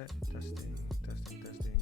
Okay, testing, testing, testing.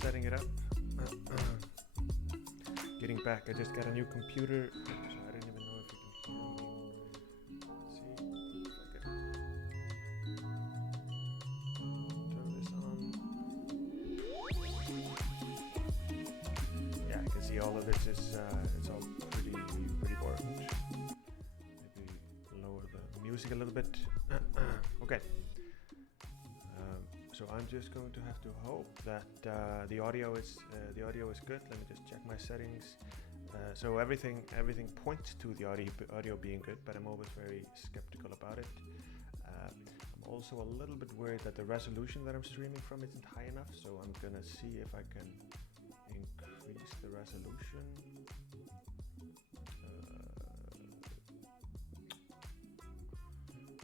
Setting it up. Getting back, I just got a new computer, so I don't even know if you can hear me. Let's see if I can turn this on. Yeah, I can see all of this is it's all pretty boring. Maybe lower the music a little bit. Okay. So I'm just going to have to hope that the audio is good. Let me just check my settings. So everything points to the audio being good, but I'm always very skeptical about it. I'm also a little bit worried that the resolution that I'm streaming from isn't high enough. So I'm gonna see if I can increase the resolution.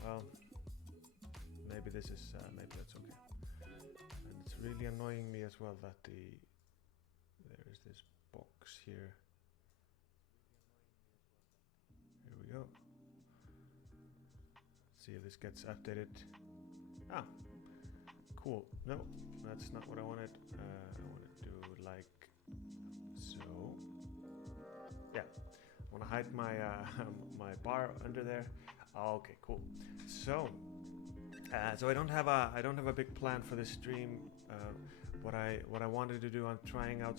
Well, maybe this is maybe that's okay. And it's really annoying me as well that there is this box here. Here we go. Let's see if this gets updated. Ah, cool. No, that's not what I wanted. I wanted to do like so. Yeah, I want to hide my my bar under there. Okay, cool. So I don't have a big plan for this stream. What I wanted to do, I'm trying out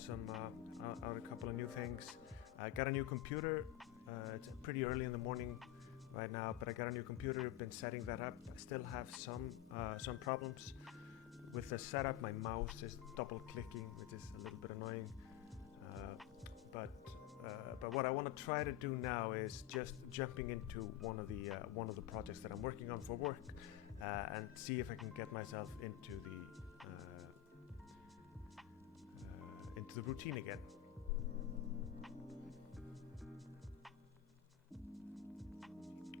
out a couple of new things. I got a new computer. It's pretty early in the morning right now, but I got a new computer. Been setting that up. I still have some problems with the setup. My mouse is double clicking, which is a little bit annoying. But what I want to try to do now is just jumping into one of the projects that I'm working on for work. And see if I can get myself into the routine again.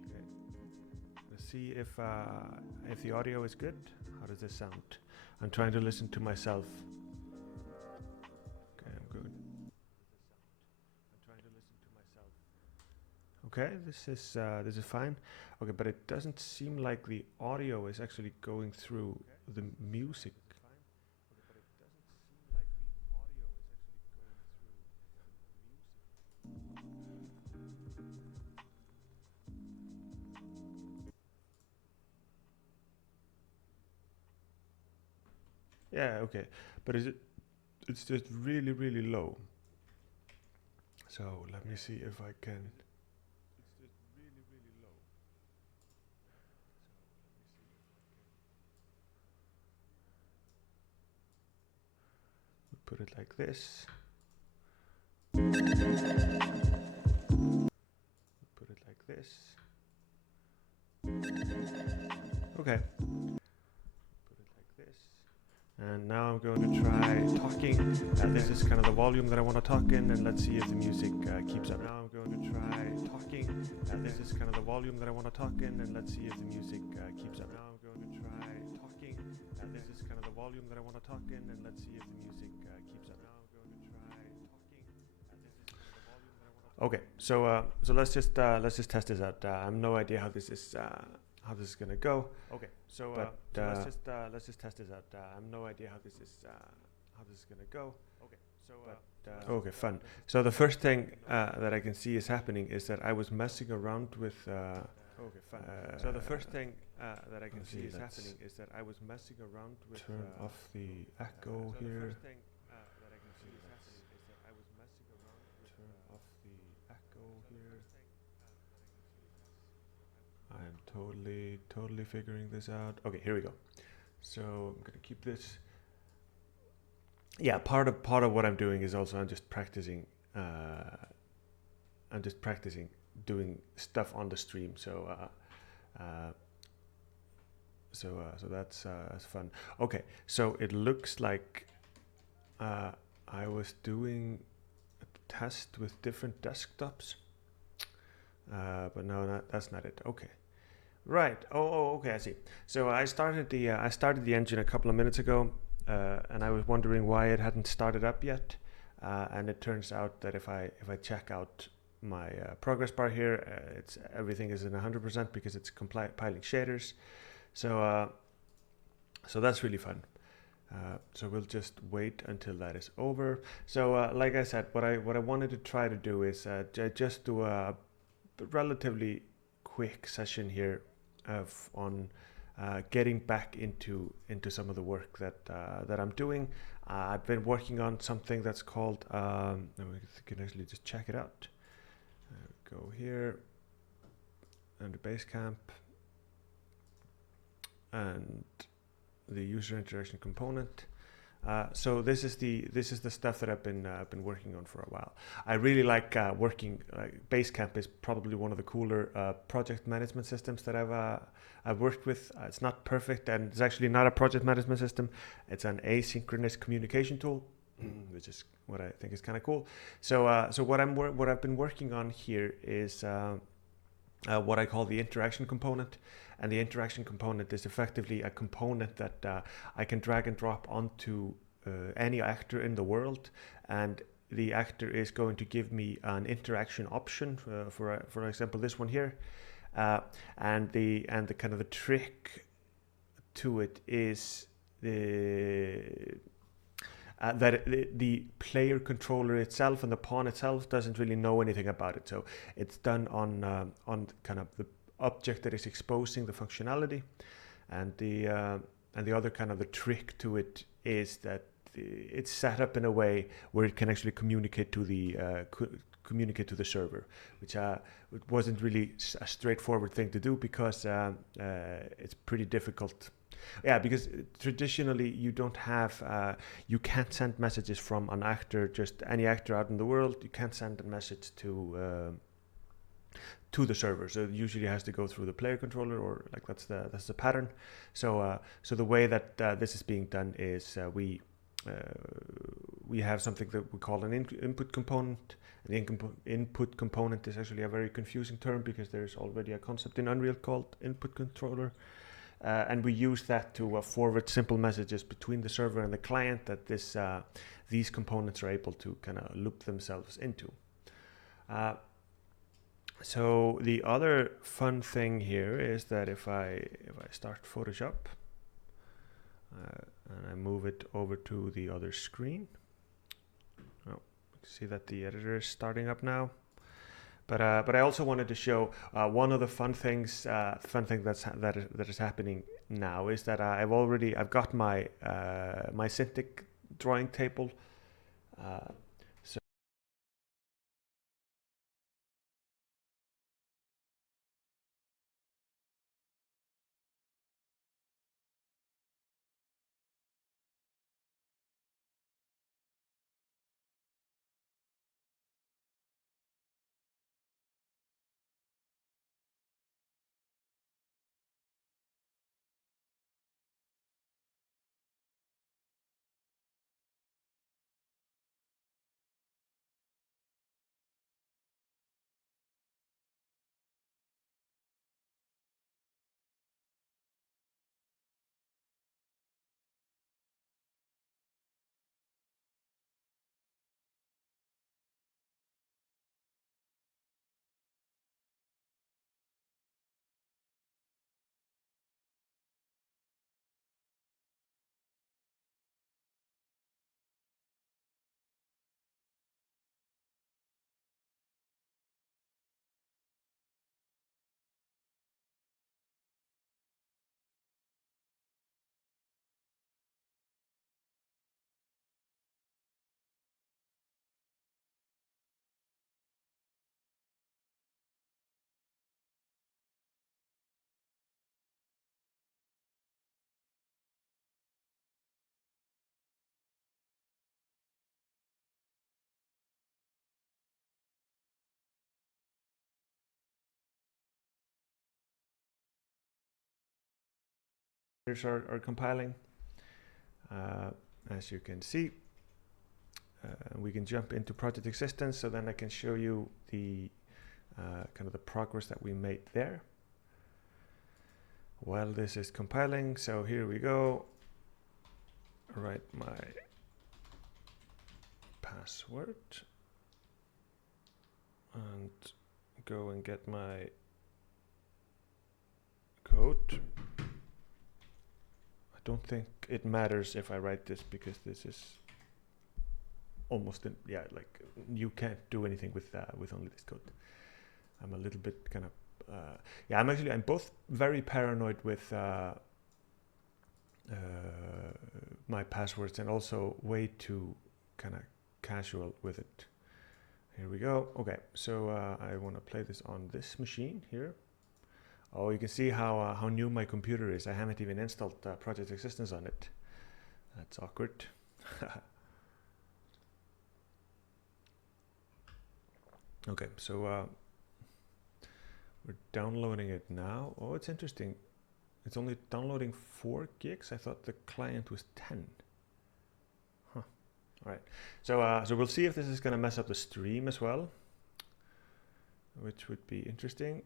Okay. Let's see if the audio is good. How does this sound? I'm trying to listen to myself. Okay, I'm good. I'm trying to listen to myself. Okay, this is fine. Okay, but it doesn't seem like the audio is actually going through the music. Yeah, okay, but it's just really low. So let me see if I can. Put it like this. Put it like this. Okay. Put it like this. And now I'm going to try talking. This is kind of the volume that I want to talk in, and let's see if the music keeps up. Now I'm going to try talking. This is kind of the volume that I want to talk in, and let's see if the music keeps up. Now I'm going to try talking. This is kind of the volume that I want to talk in, and let's see if the music keeps up. Now I'm going to try talking. This is kind of the volume that I want to talk in. Okay, so let's just test this out. I have no idea how this is gonna go. Okay, so let's just test this out. I have no idea how this is gonna go. Okay, so okay, fun. So the first thing that I can see is happening is that I was messing around with Okay, fine. So the first thing that I can see is happening is that I was messing around with. Turn off the echo so here. the first thing that I can see is happening is that I was messing around with. Turn off the echo here. I'm totally figuring this out. Okay, here we go. So I'm gonna keep this. Yeah, part of what I'm doing is also I'm just practicing. I'm just practicing doing stuff on the stream. So that's fun. Okay, so it looks like I was doing a test with different desktops, but no, that's not it. Okay, right. Okay, I see. So I started the engine a couple of minutes ago, and I was wondering why it hadn't started up yet. And it turns out that if I check out my progress bar here, everything is in 100% because it's compiling shaders. So that's really fun. So we'll just wait until that is over. So like I said, what I wanted to try to do is just do a relatively quick session here on getting back into some of the work that I'm doing. I've been working on something that's called. We can actually just check it out. Go here under Basecamp and the user interaction component. So this is the stuff that I've been working on for a while. I really like working. Basecamp is probably one of the cooler project management systems that I've worked with. It's not perfect, and it's actually not a project management system. It's an asynchronous communication tool, which is what I think is kind of cool. So what I've been working on here is what I call the interaction component. And the interaction component is effectively a component that I can drag and drop onto any actor in the world, and the actor is going to give me an interaction option. For example, this one here, and the kind of the trick to it is that the player controller itself and the pawn itself doesn't really know anything about it. So it's done on kind of the object that is exposing the functionality, and the other kind of the trick to it is that it's set up in a way where it can actually communicate to the server, which it wasn't really a straightforward thing to do because it's pretty difficult. Yeah, because traditionally you don't have you can't send messages from an actor, just any actor out in the world. You can't send a message to the server, so it usually has to go through the player controller, or like that's the pattern. So the way that this is being done is we have something that we call an input component. And the input component is actually a very confusing term because there's already a concept in Unreal called input controller, and we use that to forward simple messages between the server and the client that these components are able to kind of loop themselves into. So the other fun thing here is that if I start Photoshop and I move it over to the other screen, see that the editor is starting up now. But I also wanted to show one of the fun thing that is happening now is that I've got my my Cintiq drawing table. are compiling. As you can see, we can jump into project existence, so then I can show you the kind of the progress that we made there while this is compiling. So here we go. Write my password and go and get my code. I don't think it matters if I write this, because this is almost like you can't do anything with only this code. I'm a little bit kind of I'm both very paranoid with my passwords and also way too kind of casual with it. Here we go. Okay, so I want to play this on this machine here. Oh, you can see how new my computer is. I haven't even installed Project Existence on it. That's awkward. Okay, so we're downloading it now. Oh, it's interesting. It's only downloading 4 gigs. I thought the client was 10. Huh. All right. So so we'll see if this is going to mess up the stream as well, which would be interesting.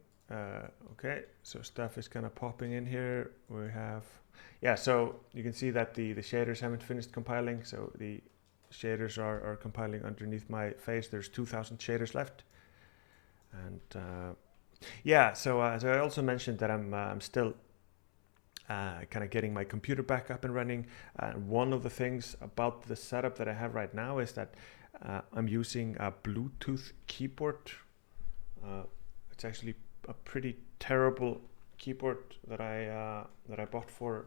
Okay, so stuff is kind of popping in here. We have, so you can see that the shaders haven't finished compiling. So the shaders are compiling underneath my face. There's 2,000 shaders left. And so I also mentioned that I'm still kind of getting my computer back up and running. One of the things about the setup that I have right now is that I'm using a Bluetooth keyboard. It's actually a pretty terrible keyboard that I bought for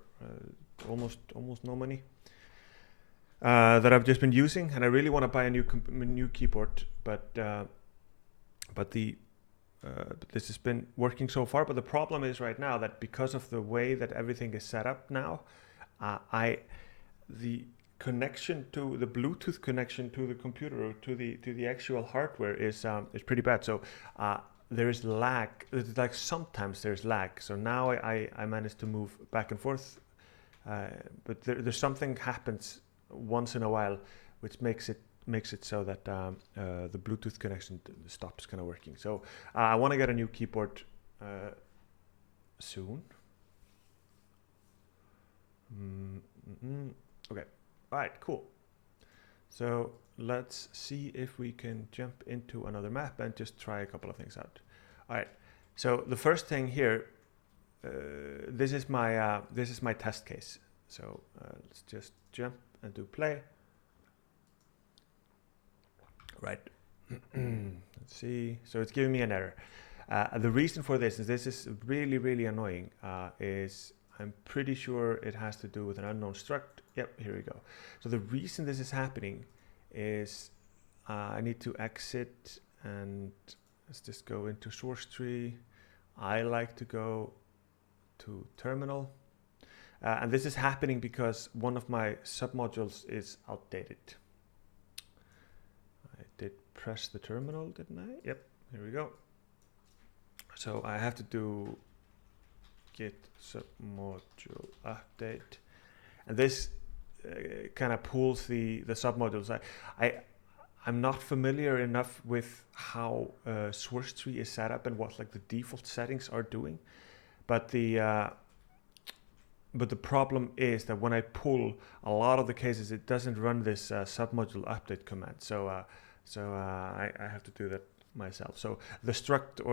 almost no money. That I've just been using, and I really want to buy a new keyboard, but this has been working so far. But the problem is right now that because of the way that everything is set up now, the connection to the Bluetooth connection to the computer or to the actual hardware is pretty bad. So there is lag. It's like sometimes there's lag. So now I managed to move back and forth, but there's something happens once in a while which makes it so that the Bluetooth connection stops kind of working. So I want to get a new keyboard soon. Okay, all right, cool. So let's see if we can jump into another map and just try a couple of things out. All right, so the first thing here, this is my test case. So let's just jump and do play. Right. Let's see. So it's giving me an error. The reason for this is really, really annoying. Is I'm pretty sure it has to do with an unknown struct. Yep, here we go. So the reason this is happening is I need to exit, and let's just go into source tree. I like to go to terminal. And this is happening because one of my submodules is outdated. I did press the terminal, didn't I? Yep, here we go. So I have to do git submodule update. And this kind of pulls the submodules. I'm not familiar enough with how source tree is set up and what like the default settings are doing. But the problem is that when I pull, a lot of the cases it doesn't run this submodule update command. So I have to do that myself. So the struct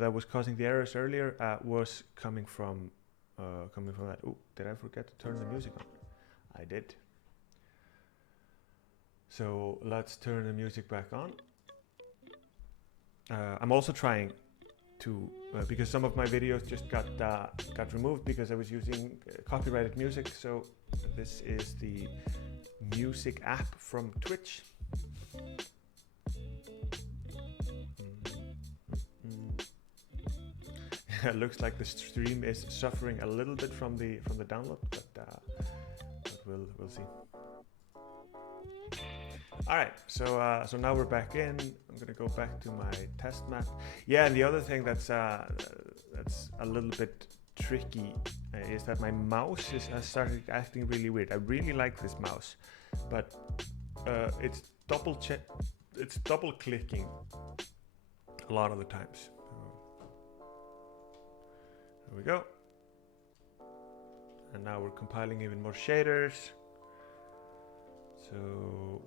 that was causing the errors earlier was coming from that. Oh, did I forget to turn the music on? I did. So let's turn the music back on. I'm also trying to because some of my videos just got removed because I was using copyrighted music. So this is the music app from Twitch. It looks like the stream is suffering a little bit from the download, but we'll see. All right, so now we're back in. I'm gonna go back to my test map. Yeah, and the other thing that's a little bit tricky is that my mouse has started acting really weird. I really like this mouse, but it's double clicking a lot of the times. There we go. And now we're compiling even more shaders. So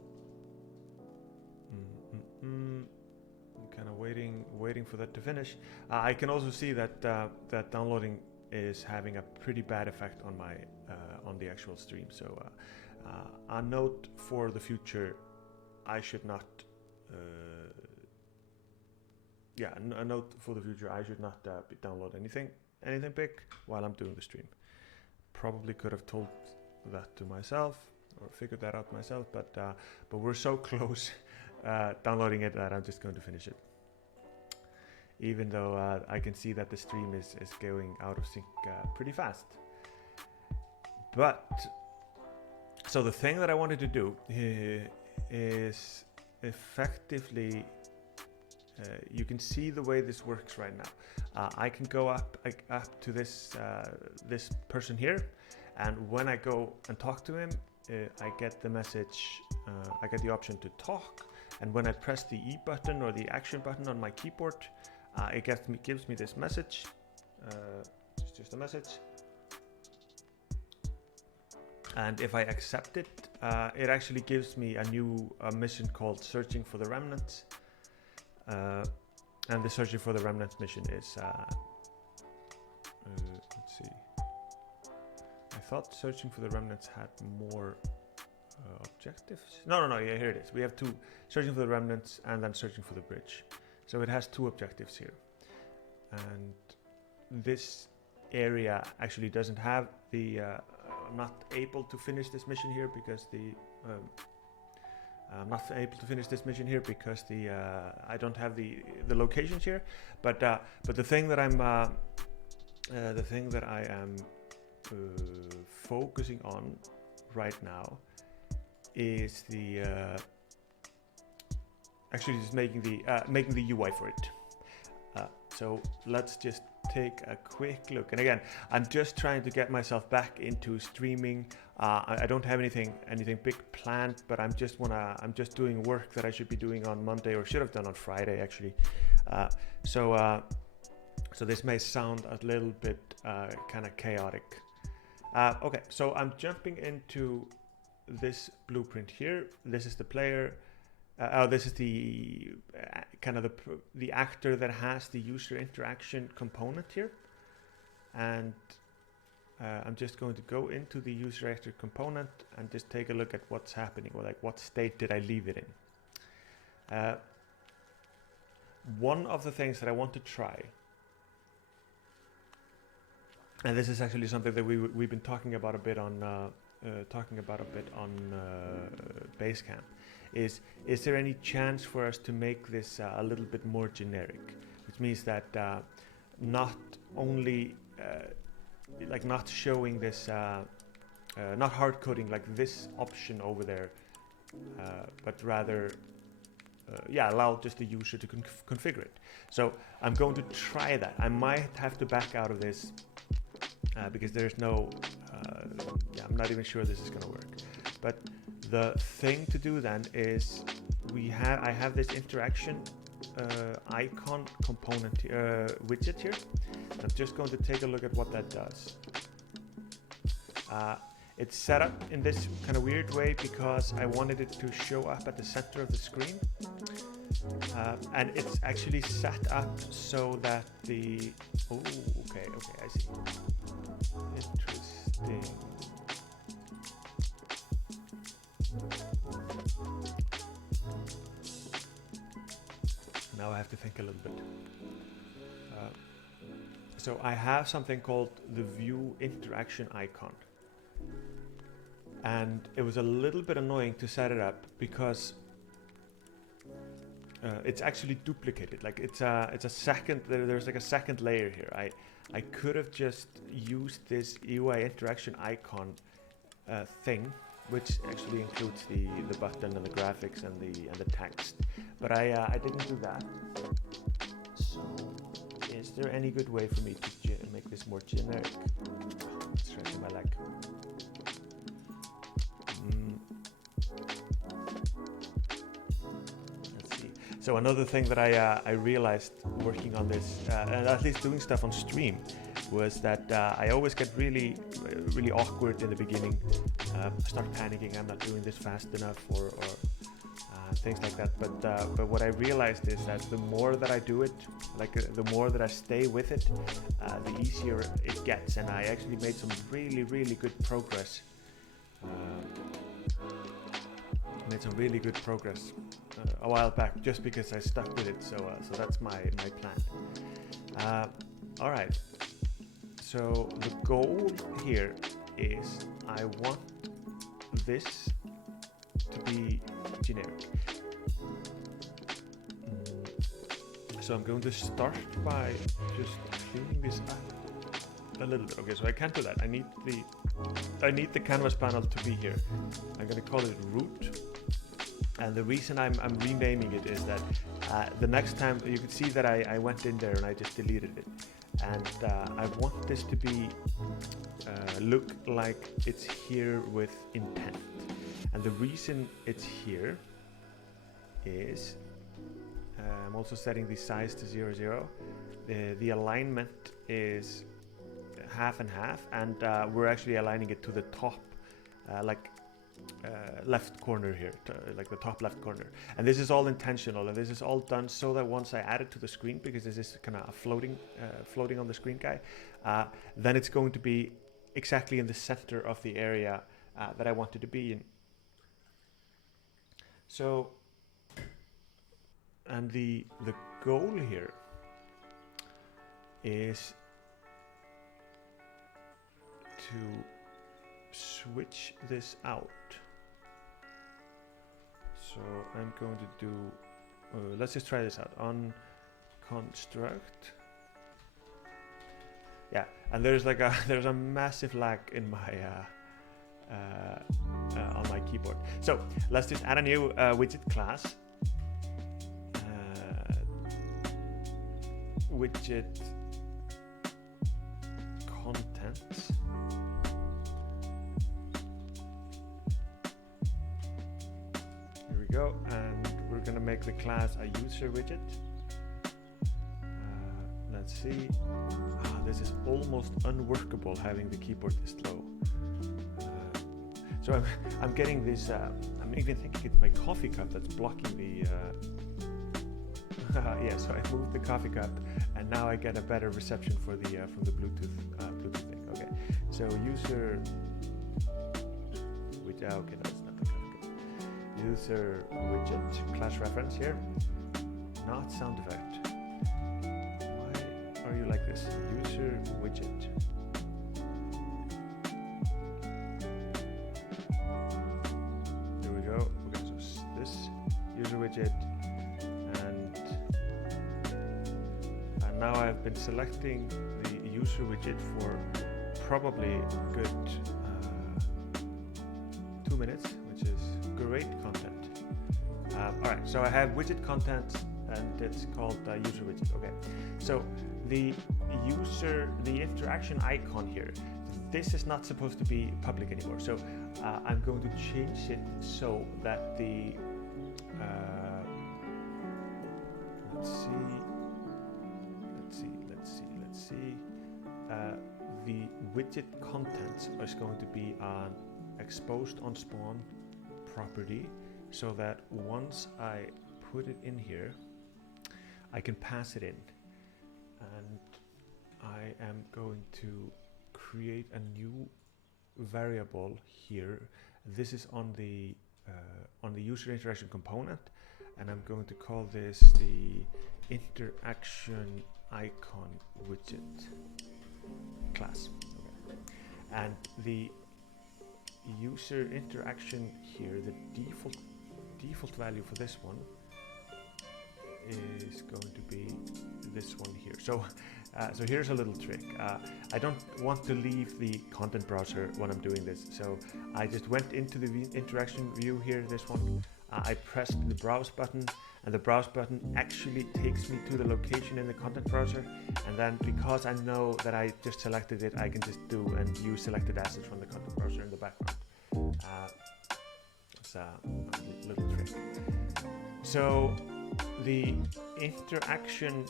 I'm kind of waiting for that to finish. I can also see that that downloading is having a pretty bad effect on my on the actual stream. So a note for the future: I should not. A note for the future: I should not download anything big while I'm doing the stream. Probably could have told that to myself or figured that out myself, but we're so close downloading it that I'm just going to finish it. Even though I can see that the stream is going out of sync pretty fast. But so the thing that I wanted to do is effectively, you can see the way this works right now. I can go up to this this person here, and when I go and talk to him, I get the message. I get the option to talk, and when I press the E button or the action button on my keyboard, it gives me this message. It's just a message. And if I accept it, it actually gives me a new mission called Searching for the Remnants. And the Searching for the Remnants mission is, let's see. I thought Searching for the Remnants had more objectives. No, yeah, here it is. We have two: Searching for the Remnants and then Searching for the Bridge. So it has two objectives here. And this area actually doesn't have the, I'm not able to finish this mission here because I don't have the locations here. But the thing that I am focusing on right now is actually just making the UI for it. So let's just take a quick look. And again, I'm just trying to get myself back into streaming. I don't have anything big planned, but I'm just doing work that I should be doing on Monday, or should have done on Friday actually. So this may sound a little bit kind of chaotic. Okay, so I'm jumping into this blueprint here. This is the player. This is the kind of the actor that has the user interaction component here, and I'm just going to go into the user actor component and just take a look at what's happening, or like what state did I leave it in. One of the things that I want to try, and this is actually something that we've been talking about a bit on Basecamp, is there any chance for us to make this a little bit more generic, which means that not only not showing this, not hard coding like this option over there, but rather allow just the user to configure it. So I'm going to try that. I might have to back out of this because there's no I'm not even sure this is going to work. But the thing to do then is I have this interaction icon component widget here. I'm just going to take a look at what that does. It's set up in this kind of weird way because I wanted it to show up at the center of the screen. And it's actually set up so that okay, I see. Interesting. Now I have to think a little bit. So I have something called the view interaction icon. And it was a little bit annoying to set it up because it's actually duplicated. Like it's a second, there's like a second layer here. I could have just used this UI interaction icon thing, which actually includes the button and the graphics and the text, but I didn't do that. So is there any good way for me to make this more generic? Oh, it's stretching my leg. Let's see. So another thing that I realized working on this, and at least doing stuff on stream, was that I always get really awkward in the beginning, start panicking, I'm not doing this fast enough, or things like that. But what I realized is that the more that I do it, the more that I stay with it, the easier it gets. And I actually made some really good progress. A while back, just because I stuck with it. So that's my plan. All right. So the goal here is I want this to be generic. So I'm going to start by just cleaning this up a little bit. Okay, so I can't do that. I need the canvas panel to be here. I'm going to call it root. And the reason I'm renaming it is that the next time you can see that I went in there and I just deleted it. And I want this to be look like it's here with intent. And the reason it's here is I'm also setting the size to 0, 0. The alignment is half and half, and we're actually aligning it to the top, left corner here, like the top left corner. And this is all intentional, and this is all done so that once I add it to the screen, because this is kind of floating on the screen guy, then it's going to be exactly in the center of the area that I want it to be in. So, and the goal here is to switch this out. So I'm going to do, let's just try this out on construct. Yeah, and there's a massive lag in my on my keyboard. So let's just add a new widget class. Widget contents. Here we go, and we're gonna make the class a user widget. Let's see. This is almost unworkable having the keyboard this low. So I'm getting this. I'm even thinking it's my coffee cup that's blocking the. Yeah, so I moved the coffee cup, and now I get a better reception for the from the Bluetooth thing. Okay, so user widget. Okay, no, it's not the coffee cup. User widget class reference here, not sound effect. Why are you like this? User widget. There we go. Okay, so this user widget. Now I've been selecting the user widget for probably a good 2 minutes, which is great content. Alright, so I have widget content and it's called user widget. Okay, so the interaction icon here, this is not supposed to be public anymore. So I'm going to change it so that the, the widget contents is going to be an exposed on spawn property, so that once I put it in here, I can pass it in, and I am going to create a new variable here. This is on the user interaction component, and I'm going to call this the interaction icon widget class. Okay. And the user interaction here, the default value for this one is going to be this one here. So so here's a little trick. I don't want to leave the content browser when I'm doing this, so I just went into the interaction view here, this one, I pressed the browse button, and the browse button actually takes me to the location in the content browser. And then because I know that I just selected it, I can just do and use selected assets from the content browser in the background. It's a little trick. So the interaction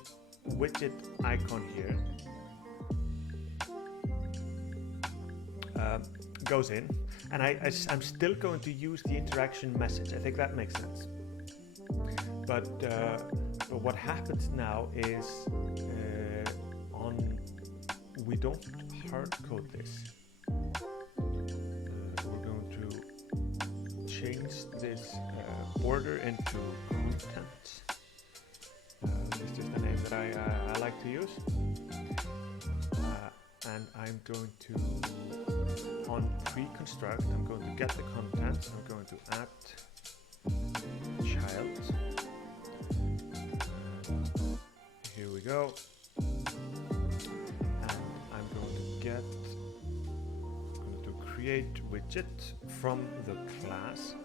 widget icon here goes in, and I'm still going to use the interaction message. I think that makes sense. But what happens now is we don't hard code this. We're going to change this border into content. This is the name that I like to use. And I'm going to, on pre-construct, I'm going to get the content. I'm going to add child. Here we go. And I'm going to create widget from the class.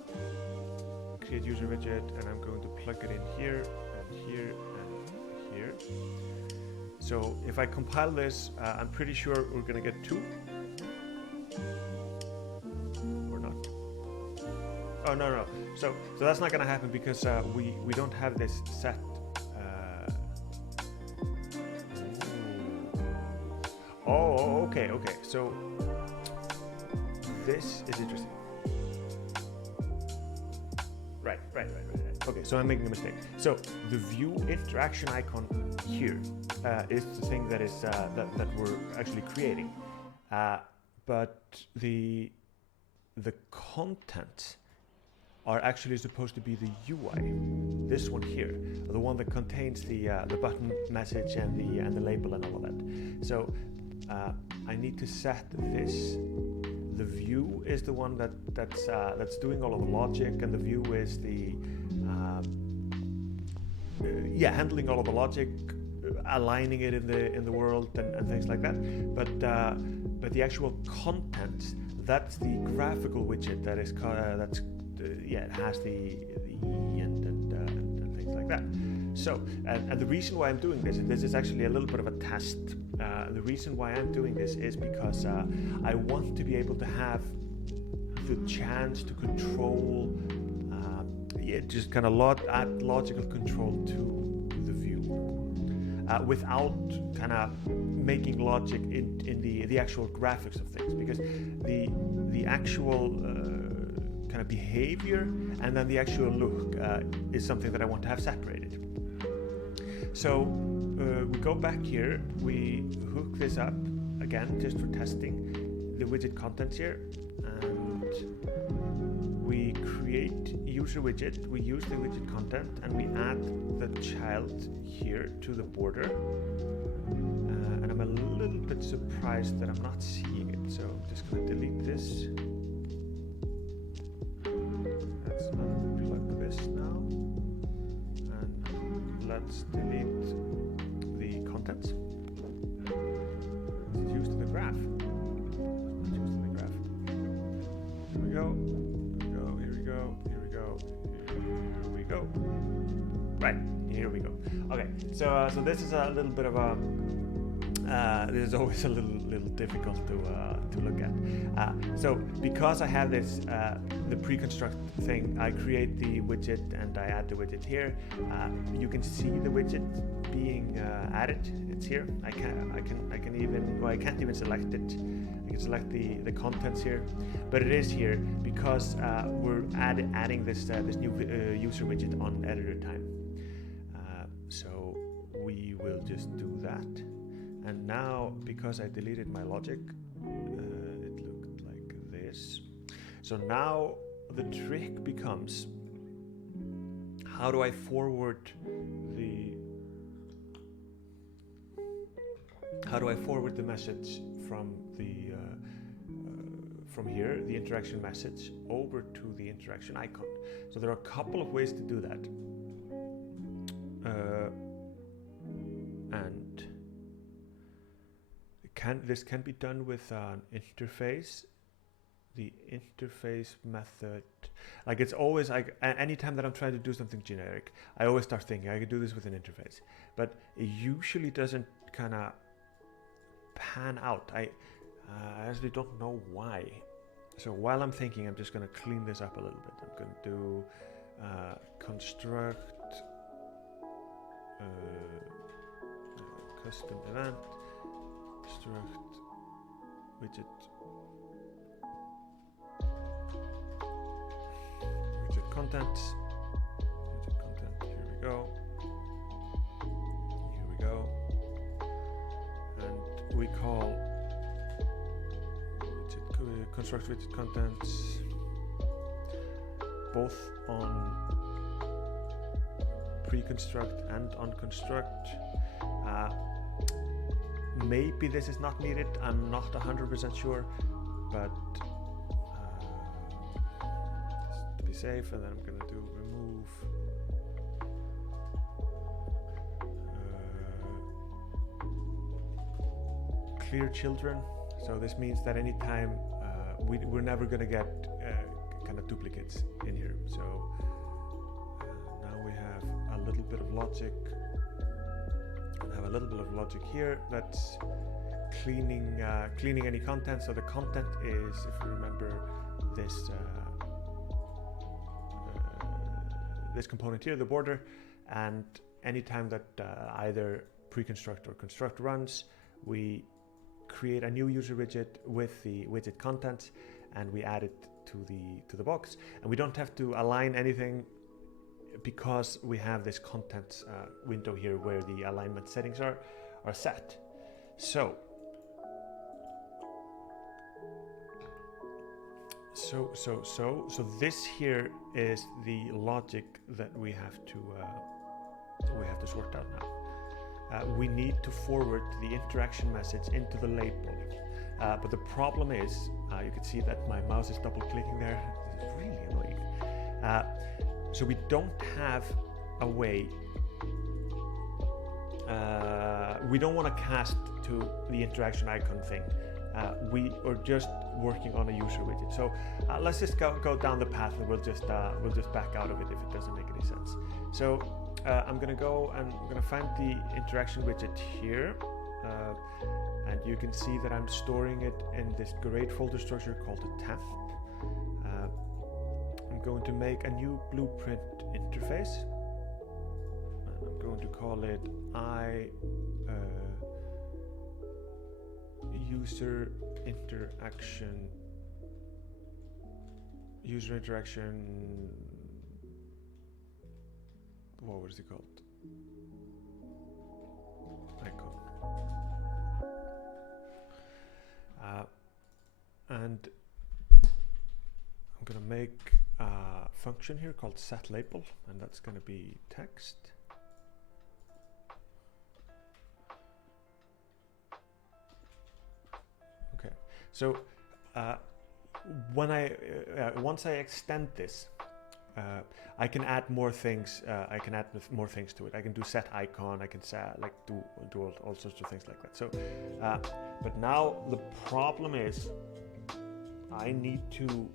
Create user widget, and I'm going to plug it in here and here and here. So if I compile this, I'm pretty sure we're going to get 2. Or not. Oh, no. So that's not going to happen because we don't have this set. Okay. So this is interesting. Right. Okay, so I'm making a mistake. So the view interaction icon here is the thing that is that we're actually creating, but the content are actually supposed to be the UI. This one here, the one that contains the button message and the label and all of that. So I need to set this. The view is the one that's doing all of the logic, and the view is the handling all of the logic, aligning it in the world and things like that. But the actual content, that's the graphical widget that is it has the and things like that. So and the reason why I'm doing this is actually a little bit of a test. The reason why I'm doing this is because I want to be able to have the chance to control, just kind of add logical control to the view without kind of making logic in the actual graphics of things, because the actual kind of behavior and then the actual look is something that I want to have separated. So we go back here, we hook this up again just for testing the widget contents here, and we create user widget. We use the widget content and we add the child here to the border, and I'm a little bit surprised that I'm not seeing it, so I'm just going to delete this. Let's unplug this now, and let's delete the contents. Let's use the graph. Here we go. Here we go. Right, here we go. Okay, so this is a little bit of a this is always a little difficult to look at. So because I have this the pre-construct thing, I create the widget and I add the widget here. You can see the widget being added. It's here. I can't even select it. I can select the contents here, but it is here because we're adding this new user widget on editor time. So we will just do that. And now, because I deleted my logic, it looked like this. So now the trick becomes, how do I forward the message from from here, the interaction message, over to the interaction icon? So there are a couple of ways to do that. And this can be done with an interface. The interface method. Like it's always like anytime that I'm trying to do something generic, I always start thinking I could do this with an interface, but it usually doesn't kind of pan out. I actually don't know why. So while I'm thinking, I'm just going to clean this up a little bit. I'm going to do construct custom event, construct widget contents. Widget content. Here we go. Here we go. And we call construct widget contents both on pre-construct and on construct. Maybe this is not needed. I'm not 100% sure, but just to be safe, and then I'm going to do remove clear children. So this means that anytime we're never going to get kind of duplicates in here. So now we have a little bit of logic. And have a little bit of logic here. That's cleaning any content. So the content is, if you remember, this this component here, the border. And anytime that either pre-construct or construct runs, we create a new user widget with the widget content, and we add it to the box. And we don't have to align anything because we have this content window here where the alignment settings are set. So this here is the logic that we have to sort out now. We need to forward the interaction message into the label. But the problem is, you can see that my mouse is double clicking there. This is really annoying. So we don't have a way, we don't want to cast to the interaction icon thing. We are just working on a user widget. So let's just go down the path, and we'll just back out of it if it doesn't make any sense. So I'm gonna go and I'm gonna find the interaction widget here, and you can see that I'm storing it in this great folder structure called a temp. I'm going to make a new blueprint interface. I'm going to call it user interaction. What was it called? Icon. And I'm gonna make a function here called setLabel, and that's gonna be text. Okay, so when once I extend this, I can add more things. I can add more things to it. I can do set icon. I can do all sorts of things like that. So, but now the problem is, I need to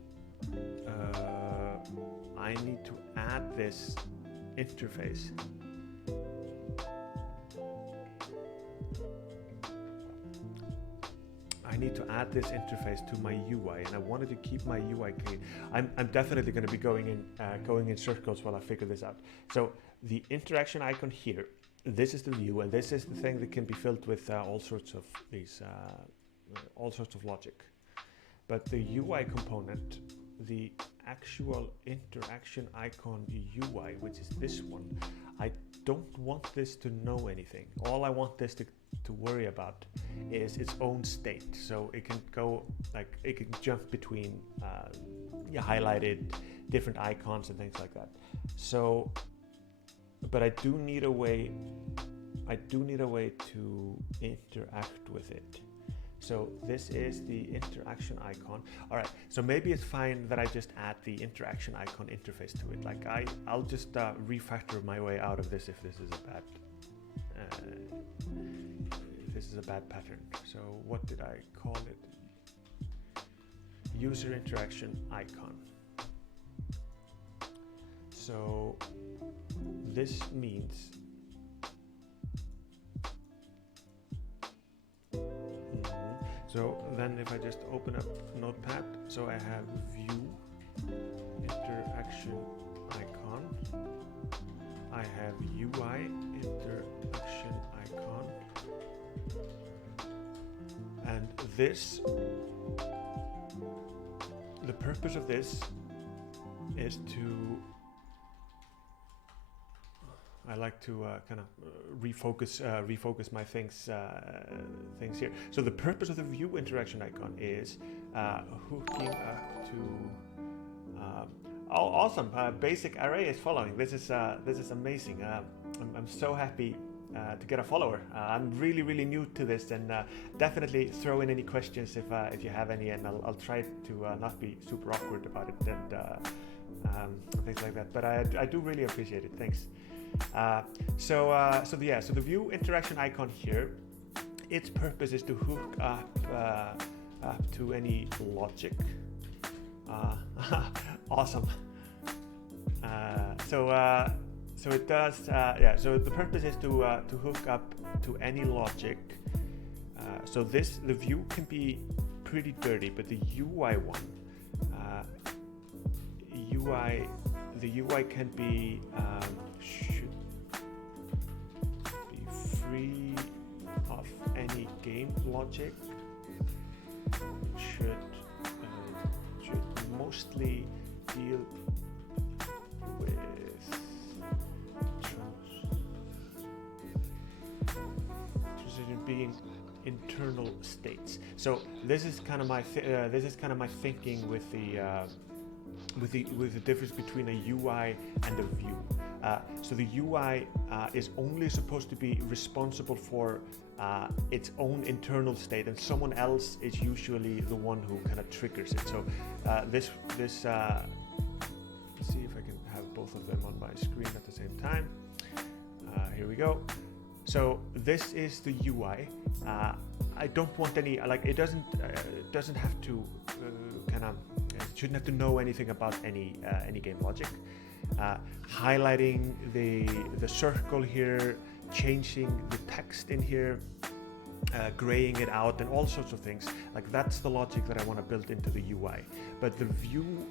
add this interface. I need to add this interface to my UI, and I wanted to keep my UI clean. I'm definitely going to be going in circles while I figure this out. So the interaction icon here, this is the view, and this is the thing that can be filled with all sorts of logic. But the UI component, the actual interaction icon UI, which is this one, I don't want this to know anything. All I want this to worry about is its own state. So it can go, like, it can jump between highlighted different icons and things like that. So, but I do need a way to interact with it. So this is the interaction icon. All right, so maybe it's fine that I just add the interaction icon interface to it. Like I'll just refactor my way out of this if this is a bad pattern. So what did I call it? user interaction icon. So this means so then if I just open up Notepad, so I have view interaction icon, I have UI interaction icon, and this, the purpose of this is to, I like to kind of refocus my things here. So the purpose of the view interaction icon is hooking up to. Oh, awesome! Basic array is following. This is amazing. I'm so happy to get a follower. I'm really new to this, and definitely throw in any questions if you have any, and I'll try to not be super awkward about it and things like that. But I do really appreciate it. Thanks. So the view interaction icon here, its purpose is to hook up to any logic. Awesome. So it does. So the purpose is to hook up to any logic. So the view can be pretty dirty, but the UI one, the UI can be. Should be free of any game logic. Should mostly deal with being internal states. So this is kind of my thinking with the difference between a UI and a view. So the UI is only supposed to be responsible for its own internal state, and someone else is usually the one who kind of triggers it. So let's see if I can have both of them on my screen at the same time. Here we go. So this is the UI. I don't want any, like, it doesn't have to it shouldn't have to know anything about any game logic. Highlighting the circle here, changing the text in here, graying it out, and all sorts of things. Like, that's the logic that I want to build into the UI. But the view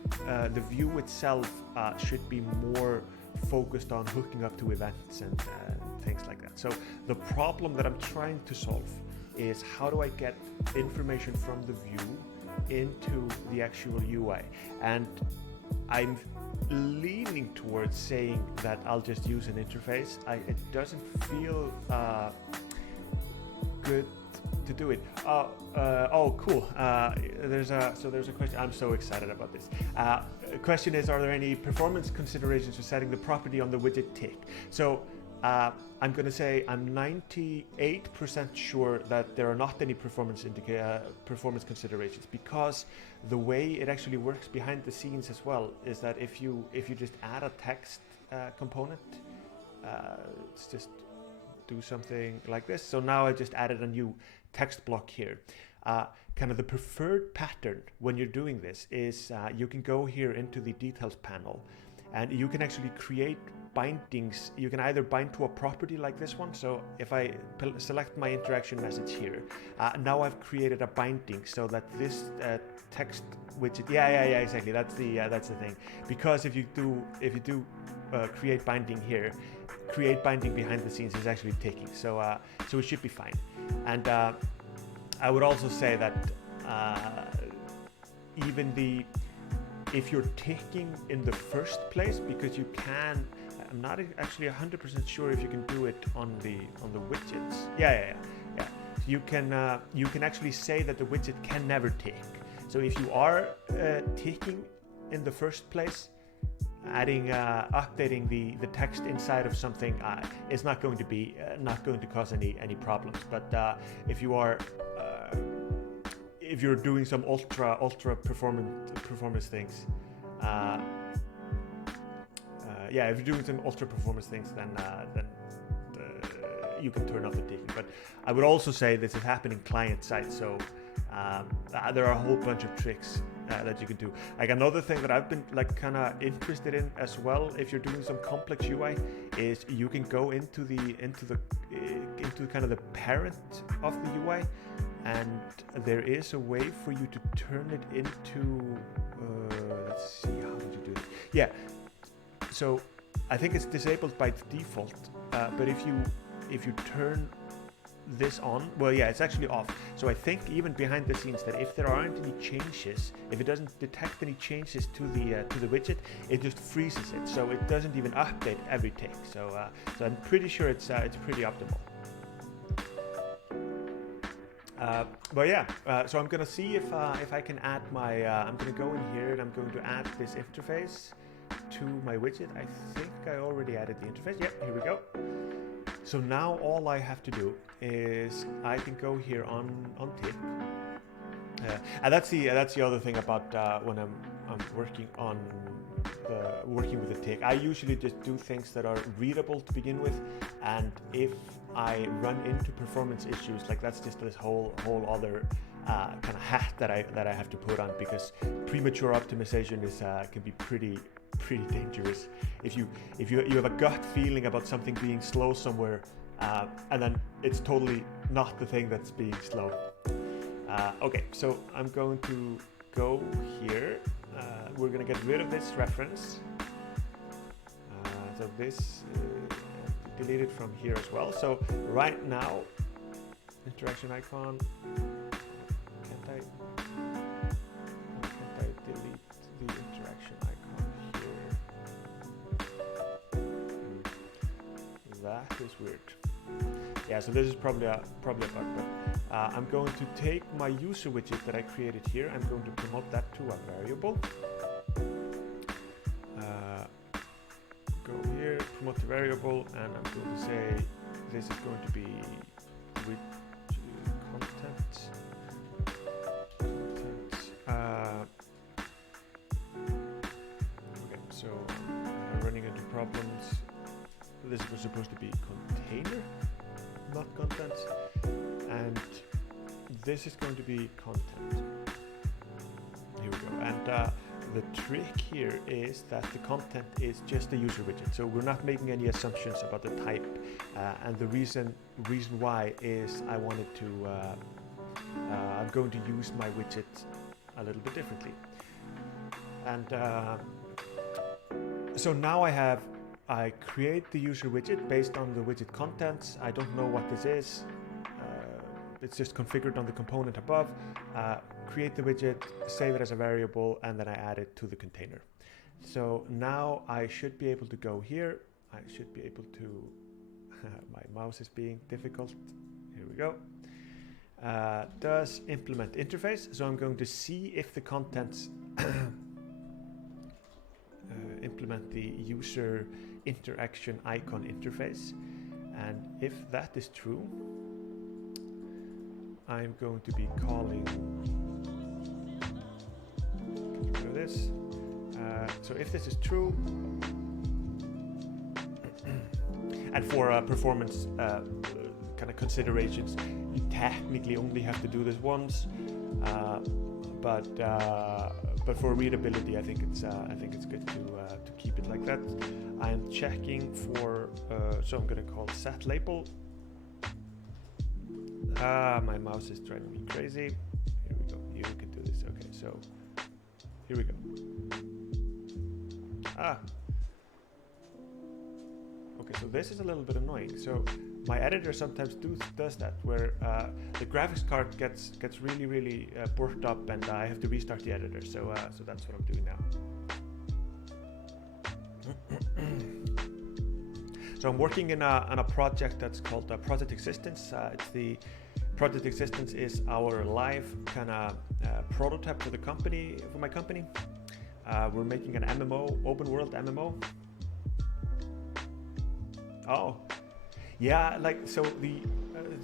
itself should be more focused on hooking up to events and things like that. So the problem that I'm trying to solve is, how do I get information from the view into the actual UI? And I'm leaning towards saying that I'll just use an interface. It doesn't feel good to do it. Oh, cool. There's a question. I'm so excited about this. Question is, are there any performance considerations for setting the property on the widget tick? So I'm going to say I'm 98% sure that there are not any performance considerations, because the way it actually works behind the scenes as well is that if you just add a text component, let's just do something like this. So now I just added a new text block here. Kind of the preferred pattern when you're doing this is you can go here into the details panel, and you can actually create bindings. You can either bind to a property like this one. So if I select my interaction message here, now I've created a binding so that this text widget, exactly, that's the thing. Because if you do create binding here, create binding behind the scenes is actually ticking. So it should be fine. And I would also say that if you're ticking in the first place, because you can, I'm not actually 100% sure if you can do it on the widgets. Yeah. You can actually say that the widget can never tick. So if you are ticking in the first place, updating the text inside of something is not going to cause any problems. But if you're doing some ultra performance things, if you're doing some ultra performance things, then you can turn off the ticking. But I would also say this is happening client side, so there are a whole bunch of tricks that you can do. Like another thing that I've been like kind of interested in as well, if you're doing some complex UI, is you can go into kind of the parent of the UI, and there is a way for you to turn it into. Let's see, how did you do it? Yeah, so I think it's disabled by default, but if you turn this on, well, yeah, it's actually off. So I think even behind the scenes that if there aren't any changes, if it doesn't detect any changes to the widget, it just freezes it. So it doesn't even update every tick. So I'm pretty sure it's pretty optimal. But yeah, so I'm gonna see if I can add my. I'm gonna go in here and I'm going to add this interface to my widget. I think I already added the interface. Yep, here we go. So now all I have to do is I can go here on tip, and that's the other thing about when I'm working on working with the tick. I usually just do things that are readable to begin with, and if I run into performance issues, like that's just this whole other kind of hat that I have to put on, because premature optimization is can be pretty dangerous. If you have a gut feeling about something being slow somewhere, and then it's totally not the thing that's being slow. Okay, so I'm going to go here. We're going to get rid of this reference. So this delete it from here as well. So right now, interaction icon. Can't I delete the interaction icon here? That is weird. Yeah, so this is probably a bug, but I'm going to take my user widget that I created here. I'm going to promote that to a variable. Go here, promote the variable, and I'm going to say this is going to be content. Okay, so I'm running into problems. This was supposed to be container, not content, and this is going to be content. Here we go. And the trick here is that the content is just a user widget, so we're not making any assumptions about the type, and the reason why is I wanted to I'm going to use my widget a little bit differently. And so now I create the user widget based on the widget contents. I don't know what this is. It's just configured on the component above. Create the widget, save it as a variable, and then I add it to the container. So now I should be able to go here. I should be able to, my mouse is being difficult. Here we go. Does implement interface. So I'm going to see if the contents implement the user interaction icon interface. And if that is true, I'm going to be calling, get rid of this. So if this is true, and for performance kind of considerations, you technically only have to do this once, but for readability, I think it's good to keep it like that. I'm checking for, so I'm going to call set label. My mouse is driving me crazy. Here we go. You can do this. Okay, so here we go. Okay, so this is a little bit annoying. So my editor sometimes does that, where the graphics card gets really burnt up, and I have to restart the editor. So that's what I'm doing now. So I'm working on a project that's called Project Existence. Project Existence is our live kind of prototype for my company. We're making an MMO, open world MMO. Oh, yeah, like so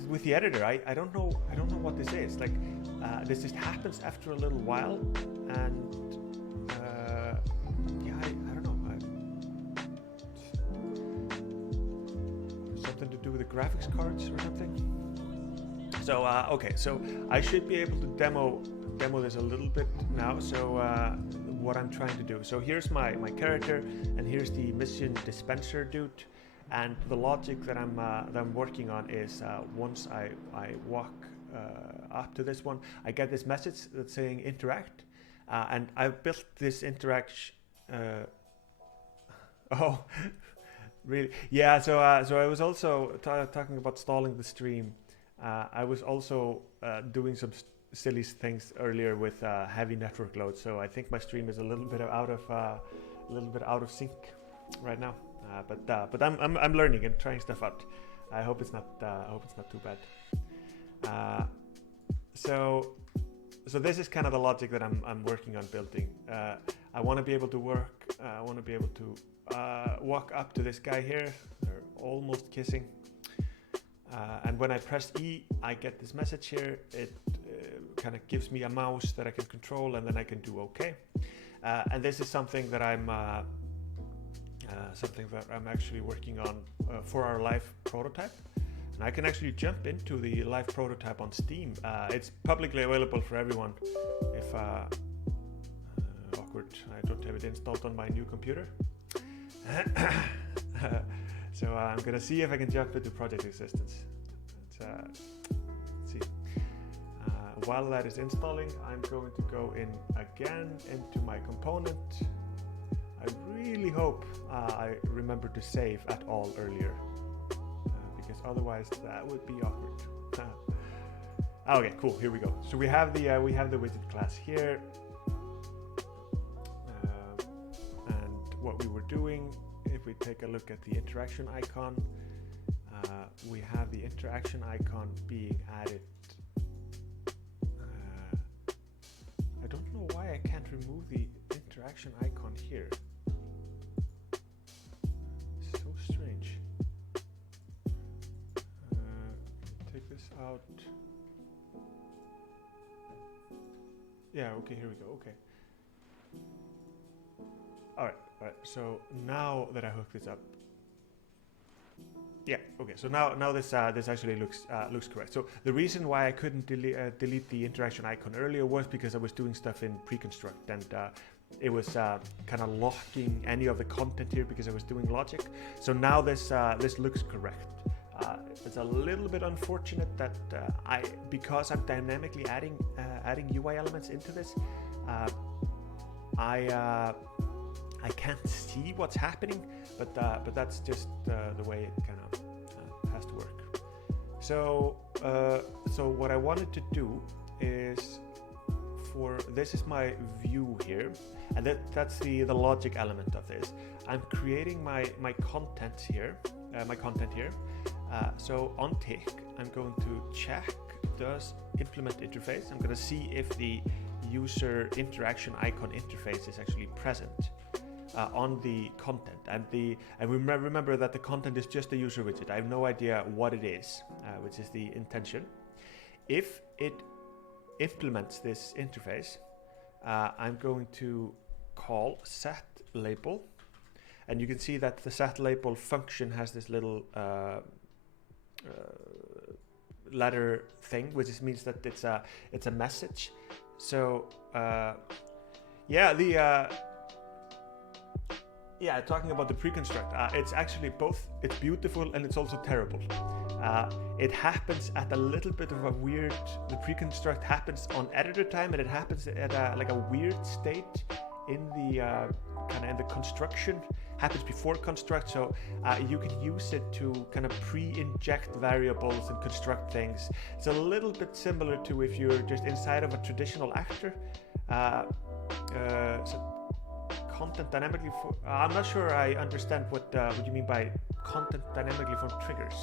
with the editor, I don't know what this is. Like this just happens after a little while, and yeah, I don't know. Something to do with the graphics cards or something. So okay, so I should be able to demo this a little bit now. So what I'm trying to do. So here's my character, and here's the mission dispenser dude, and the logic that I'm working on is once I walk up to this one, I get this message that's saying interact, and I've built this interaction. Oh, really? Yeah. So I was also talking about stalling the stream. I was also doing some silly things earlier with heavy network load. So I think my stream is a little bit out of sync right now. But I'm learning and trying stuff out. I hope it's not too bad. So this is kind of the logic that I'm working on building. I want to be able to work. I want to be able to walk up to this guy here. They're almost kissing. And when I press E, I get this message here. It kind of gives me a mouse that I can control, and then I can do OK. And this is something that I'm actually working on for our live prototype. And I can actually jump into the live prototype on Steam. It's publicly available for everyone. If awkward, I don't have it installed on my new computer. So I'm gonna see if I can jump into Project Existence. Let's see. While that is installing, I'm going to go in again into my component. I really hope I remember to save at all earlier, because otherwise that would be awkward. Okay, cool. Here we go. So we have the widget class here, and what we were doing. If we take a look at the interaction icon, we have the interaction icon being added. I don't know why I can't remove the interaction icon here. So strange. Take this out. Yeah, okay, here we go. Okay. All right, so now that I hook this up, yeah, okay, so now this actually looks correct. So the reason why I couldn't delete the interaction icon earlier was because I was doing stuff in pre-construct, and it was kind of locking any of the content here because I was doing logic. So now this looks correct. It's a little bit unfortunate that because I'm dynamically adding UI elements into this, I can't see what's happening, but that's just the way it kind of has to work. So what I wanted to do is, this is my view here, and that's the logic element of this. I'm creating my content here. So on tick, I'm going to check does implement interface. I'm going to see if the user interaction icon interface is actually present on the content, and remember that the content is just a user widget. I have no idea what it is, which is the intention. If it implements this interface, I'm going to call set label, and you can see that the set label function has this little letter thing, which means that it's a message. So talking about the pre-construct, it's actually both. It's beautiful and it's also terrible. It happens at a little bit of a weird. The pre-construct happens on editor time, and it happens at a weird state in the kind of in the construction. Happens before construct, so you can use it to kind of pre-inject variables and construct things. It's a little bit similar to if you're just inside of a traditional actor. So content dynamically. I'm not sure I understand what you mean by content dynamically from triggers.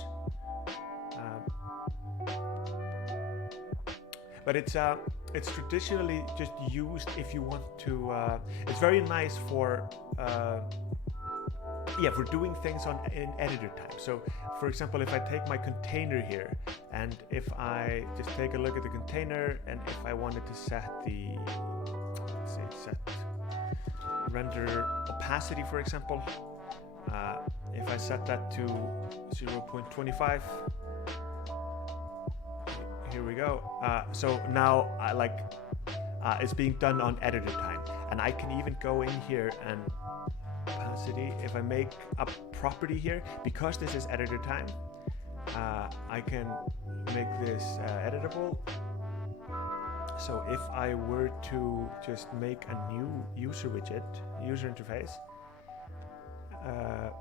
But it's traditionally just used if you want to. It's very nice for doing things in editor time. So, for example, if I take my container here, and if I just take a look at the container, and if I wanted to set the, set render opacity, for example, if I set that to 0.25, here we go. So now it's being done on editor time, and I can even go in here and opacity. If I make a property here, because this is editor time, I can make this editable. So if I were to just make a new user widget, user interface, add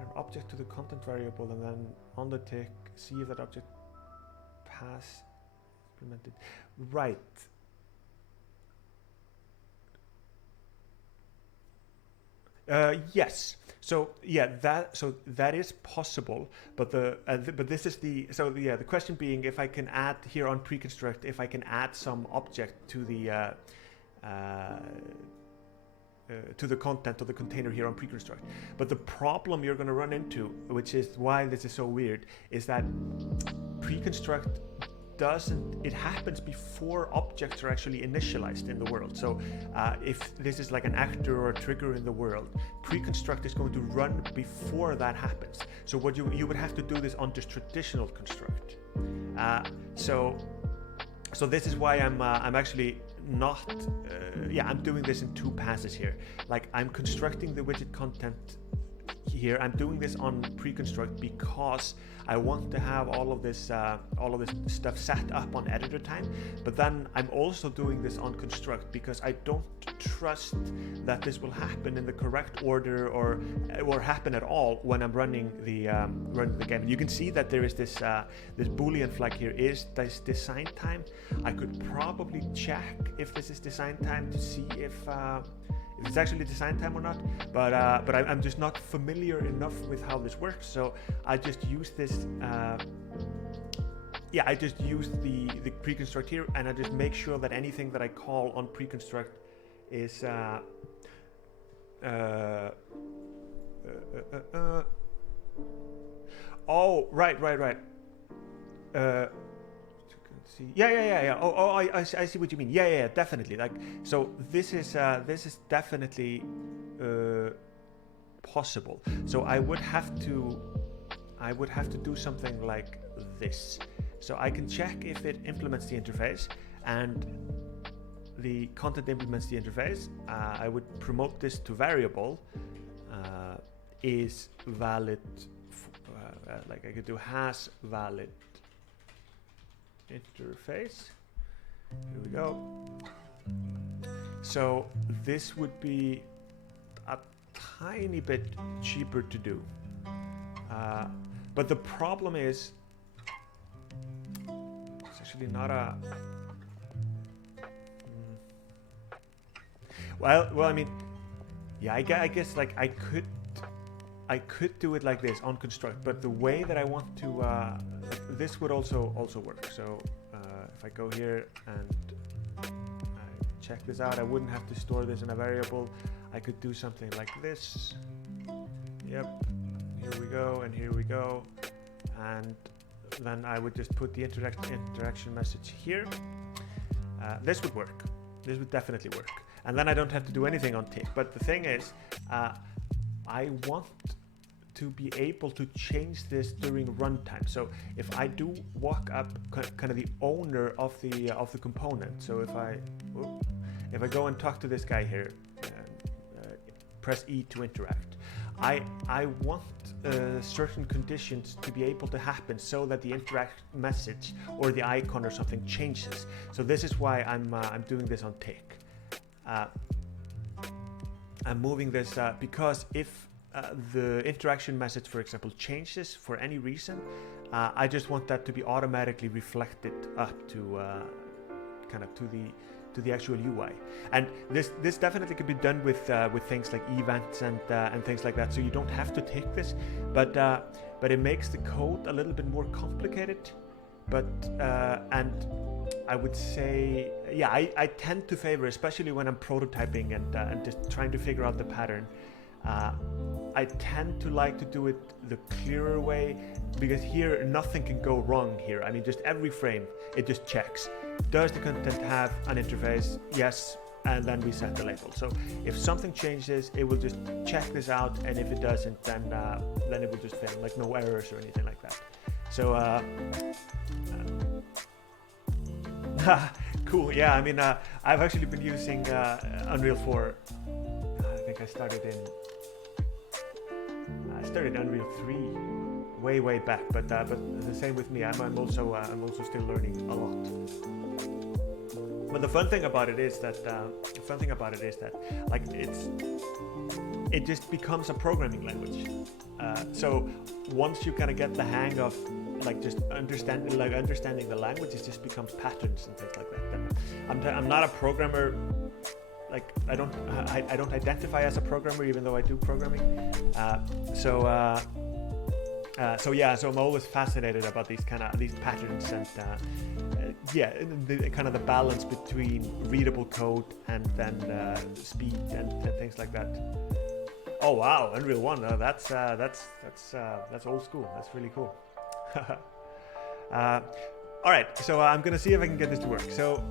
an object to the content variable, and then on the tick, see if that object pass implemented. Right. Yes. So yeah, that is possible, but but this is the question being, if I can add here on preconstruct, if I can add some object to the content of the container here on preconstruct. But the problem you're going to run into, which is why this is so weird, is that preconstruct it happens before objects are actually initialized in the world. So if this is like an actor or a trigger in the world, preconstruct is going to run before that happens. So what you would have to do this on just traditional construct. So this is why I'm actually not I'm doing this in two passes here. Like, I'm constructing the widget content here. I'm doing this on preconstruct because I want to have all of this stuff set up on editor time, but then I'm also doing this on construct because I don't trust that this will happen in the correct order or happen at all when I'm running the game. And you can see that there is this boolean flag here, is this design time. I could probably check if this is design time to see if it's actually design time or not, but I'm just not familiar enough with how this works, so I just use this. I just use the preconstruct here, and I just make sure that anything that I call on preconstruct is oh, right. See. Yeah. I see what you mean. Yeah, definitely. Like, so this is definitely possible. So I would have to do something like this. So I can check if it implements the interface, and the content implements the interface. I would promote this to variable is valid. Like I could do has valid interface. Here we go. So this would be a tiny bit cheaper to do, but the problem is it's actually not a well I mean, yeah, I guess like I could do it like this on construct, but the way that I want to this would also work. So if I go here and I check this out, I wouldn't have to store this in a variable. I could do something like this. Yep, here we go, and here we go, and then I would just put the interaction message here. This would work. This would definitely work, and then I don't have to do anything on tick. But the thing is, I want to be able to change this during runtime. So if I do walk up kind of the owner of the component, so if I go and talk to this guy here, press E to interact, I want certain conditions to be able to happen so that the interact message or the icon or something changes. So this is why I'm doing this on tick. I'm moving this because if the interaction message, for example, changes for any reason, I just want that to be automatically reflected up to kind of to the actual UI. And this definitely could be done with things like events and things like that. So you don't have to take this, but it makes the code a little bit more complicated. But and I would say, yeah, I tend to favor, especially when I'm prototyping and just trying to figure out the pattern. I tend to like to do it the clearer way, because here nothing can go wrong here. I mean, just every frame, it just checks. Does the content have an interface? Yes, and then we set the label. So if something changes, it will just check this out, and if it doesn't, then it will just fail, like no errors or anything like that. So cool. Yeah, I mean, I've actually been using Unreal for. I think I started Unreal 3 way back, but the same with me. I'm also still learning a lot. But the fun thing about it is that like it just becomes a programming language. So once you kind of get the hang of like just understanding the language, it just becomes patterns and things like that. And I'm not a programmer. Like I don't identify as a programmer, even though I do programming. So I'm always fascinated about these patterns and the kind of the balance between readable code and then speed and things like that. Oh wow, Unreal 1. That's old school. That's really cool. All right, so I'm gonna see if I can get this to work. So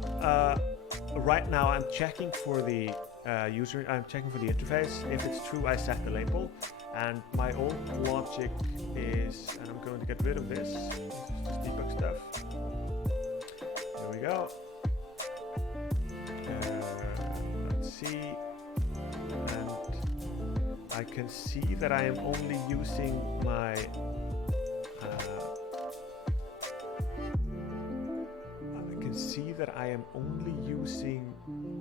right now I'm checking for the I'm checking for the interface. If it's true, I set the label. And my old logic is, and I'm going to get rid of this. Just debug stuff. There we go. Let's see. And I can see that I am only using my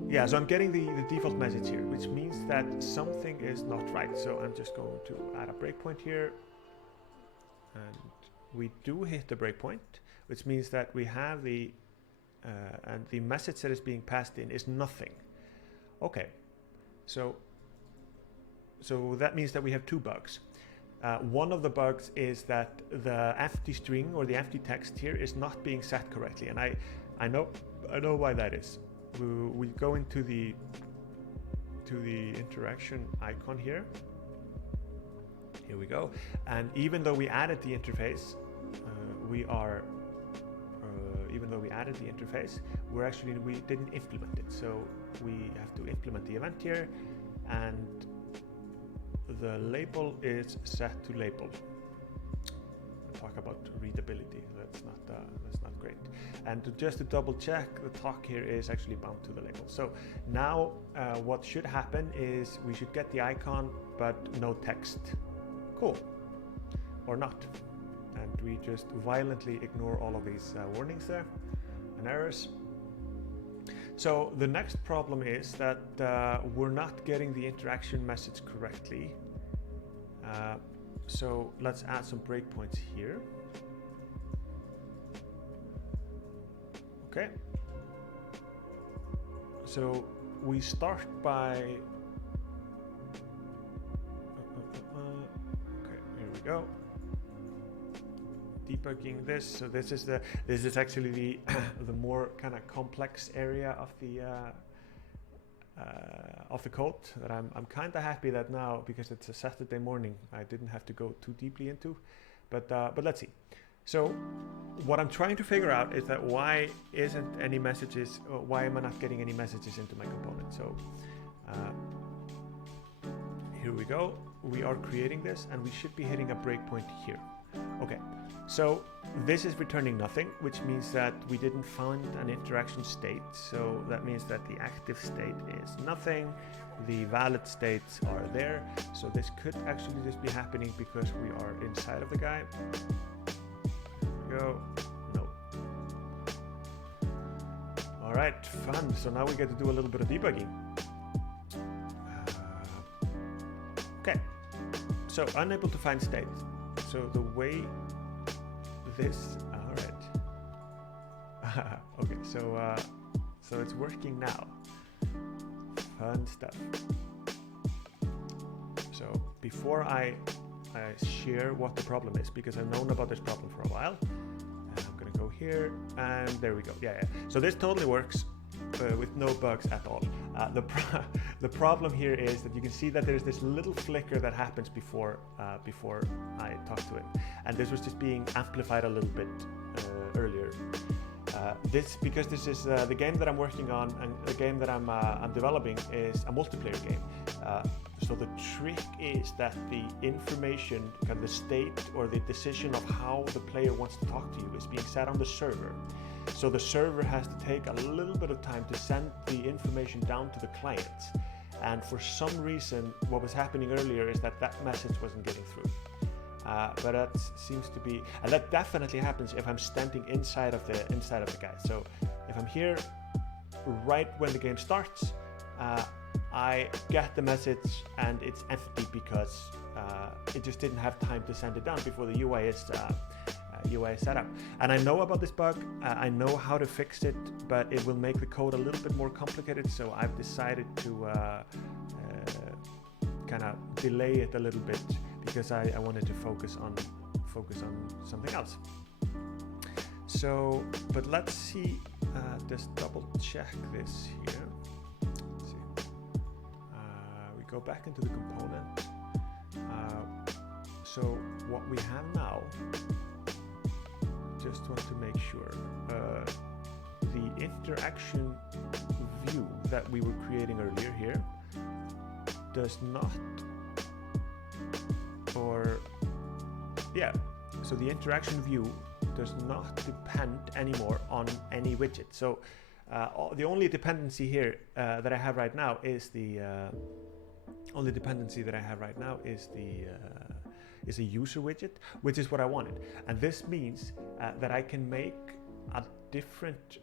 yeah, so I'm getting the default message here, which means that something is not right. So I'm just going to add a breakpoint here, and we do hit the breakpoint, which means that we have the and the message that is being passed in is nothing. Okay, so that means that we have two bugs. One of the bugs is that the empty string or the empty text here is not being set correctly, and I know why that is. We go into the interaction icon here. Here we go. And even though we added the interface, we didn't implement it. So we have to implement the event here, and the label is set to label. Talk about readability. That's not great. And just to double check, the talk here is actually bound to the label. So now what should happen is we should get the icon but no text. Cool. Or not. And we just violently ignore all of these warnings there and errors. So the next problem is that we're not getting the interaction message correctly. So let's add some breakpoints here. Okay. So we start by okay, here we go. Debugging this. So this is actually the the more kind of complex area of the code that I'm kind of happy that now, because it's a Saturday morning, I didn't have to go too deeply into, but let's see. So what I'm trying to figure out is that why isn't any messages, or why am I not getting any messages into my component? So here we go. We are creating this, and we should be hitting a breakpoint here. Okay, so this is returning nothing, which means that we didn't find an interaction state. So that means that the active state is nothing. The valid states are there. So this could actually just be happening because we are inside of the guy. Go. No. All right, fun. So now we get to do a little bit of debugging. Okay. So unable to find state. So the way this. All right. Okay. So it's working now. Fun stuff. So before I share what the problem is, because I've known about this problem for a while. I'm gonna go here, and there we go. Yeah. So this totally works with no bugs at all. The problem here is that you can see that there's this little flicker that happens before I talk to him, and this was just being amplified a little bit earlier. Because this is the game that I'm working on, and the game that I'm developing is a multiplayer game. So the trick is that the information, kind of the state or the decision of how the player wants to talk to you is being set on the server. So the server has to take a little bit of time to send the information down to the clients. And for some reason, what was happening earlier is that message wasn't getting through. But that seems to be, and that definitely happens if I'm standing inside of the guy. So if I'm here right when the game starts, I get the message and it's empty because it just didn't have time to send it down before the UI is set up. And I know about this bug, I know how to fix it, but it will make the code a little bit more complicated, so I've decided to kind of delay it a little bit because I wanted to focus on something else. So, but let's see, just double check this here. Let's see. We go back into the component. So what we have now, just want to make sure, the interaction view that we were creating earlier here does not, so the interaction view does not depend anymore on any widget. So the only dependency here that I have right now is is a user widget, which is what I wanted. And this means that I can make a different,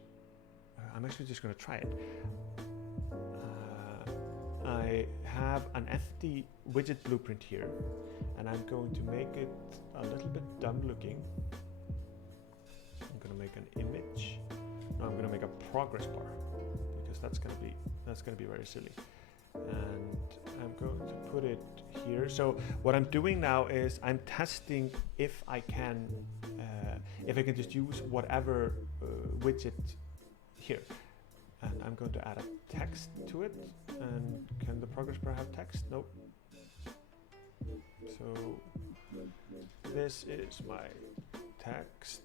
I'm actually just going to try it. I have an empty widget blueprint here, and I'm going to make it a little bit dumb looking. I'm going to make an image. No, I'm going to make a progress bar, because that's going to be very silly. And I'm going to put it here. So what I'm doing now is I'm testing if I can just use whatever widget here. And I'm going to add a text to it. And can the progress bar have text? Nope. So this is my text,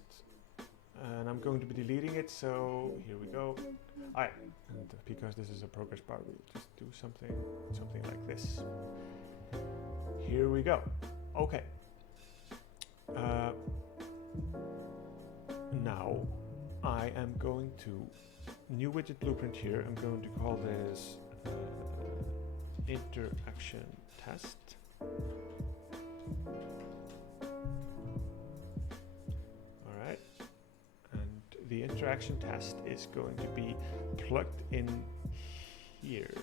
and I'm going to be deleting it. So here we go. All right, and because this is a progress bar, we'll just do something like this. Here we go. Okay. Now I am going to new widget blueprint here. I'm going to call this interaction test. All right, and the interaction test is going to be plugged in here.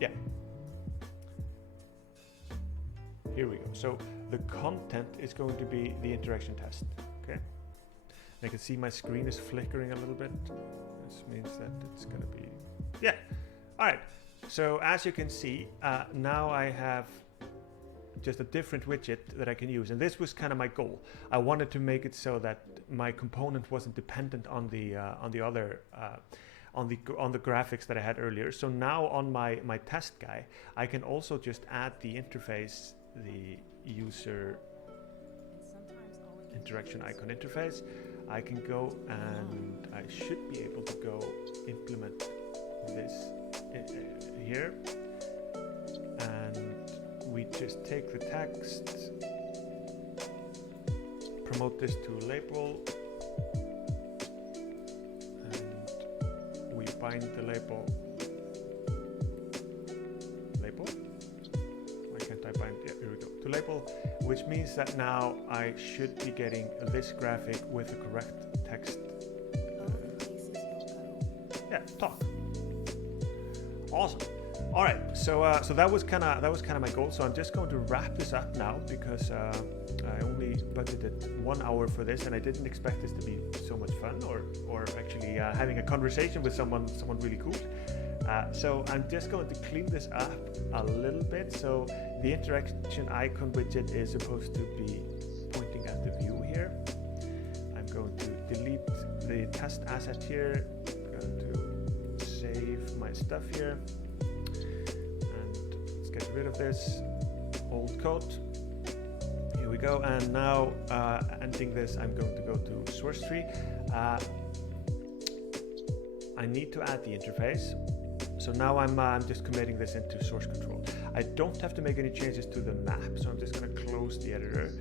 Yeah. Here we go. So the content is going to be the interaction test. Okay. I can see my screen is flickering a little bit. This means that it's going to be, yeah. All right. So as you can see, now I have just a different widget that I can use. And this was kind of my goal. I wanted to make it so that my component wasn't dependent on the other, on the graphics that I had earlier. So now on my test guy, I can also just add the interface, the user interaction icon interface. I can go and I should be able to go implement this here, and we just take the text, promote this to a label, and we bind the label. Why can't I bind? Yeah, here we go. To label, which means that now I should be getting this graphic with the correct text. Yeah, talk. Awesome. All right, so that was kind of my goal. So I'm just going to wrap this up now because I only budgeted 1 hour for this, and I didn't expect this to be so much fun, or actually having a conversation with someone really cool. So I'm just going to clean this up a little bit. So the interaction icon widget is supposed to be pointing at the view here. I'm going to delete the test asset here. I'm going to save my stuff here. And let's get rid of this old code. Here we we go, and now ending this, I'm going to go to source tree. I need to add the interface. So now I'm just committing this into source control. I don't have to make any changes to the map, so I'm just going to close the editor.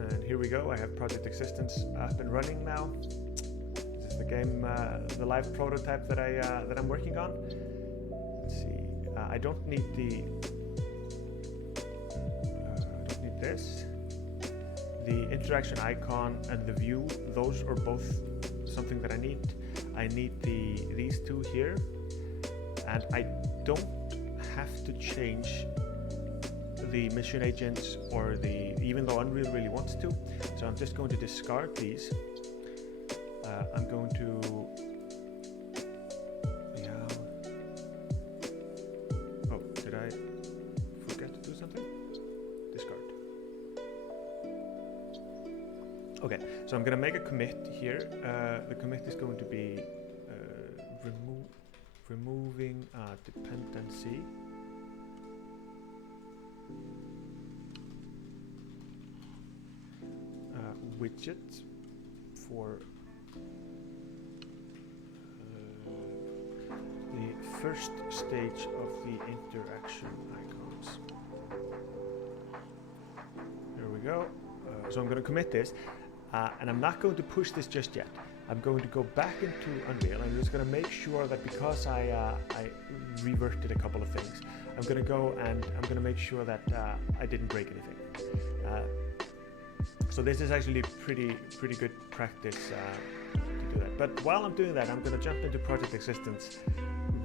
And here we go. I have Project Existence up and running now. This is the game, the live prototype that I'm working on. Let's see. I don't need this. The interaction icon and the view, those are both something that I need. I need these two here, and I don't have to change the mission agents or even though Unreal really wants to. So I'm just going to discard these. I'm going to oh, did I forget to do something? Discard. Okay, so I'm going to make a commit here. The commit is going to be removing dependency. Widget for the first stage of the interaction icons. There we go. So I'm going to commit this, and I'm not going to push this just yet. I'm going to go back into Unreal. I'm just going to make sure that because I reverted a couple of things, I'm going to go and I'm going to make sure that I didn't break anything. So this is actually pretty good practice to do that. But while I'm doing that, I'm going to jump into Project Existence,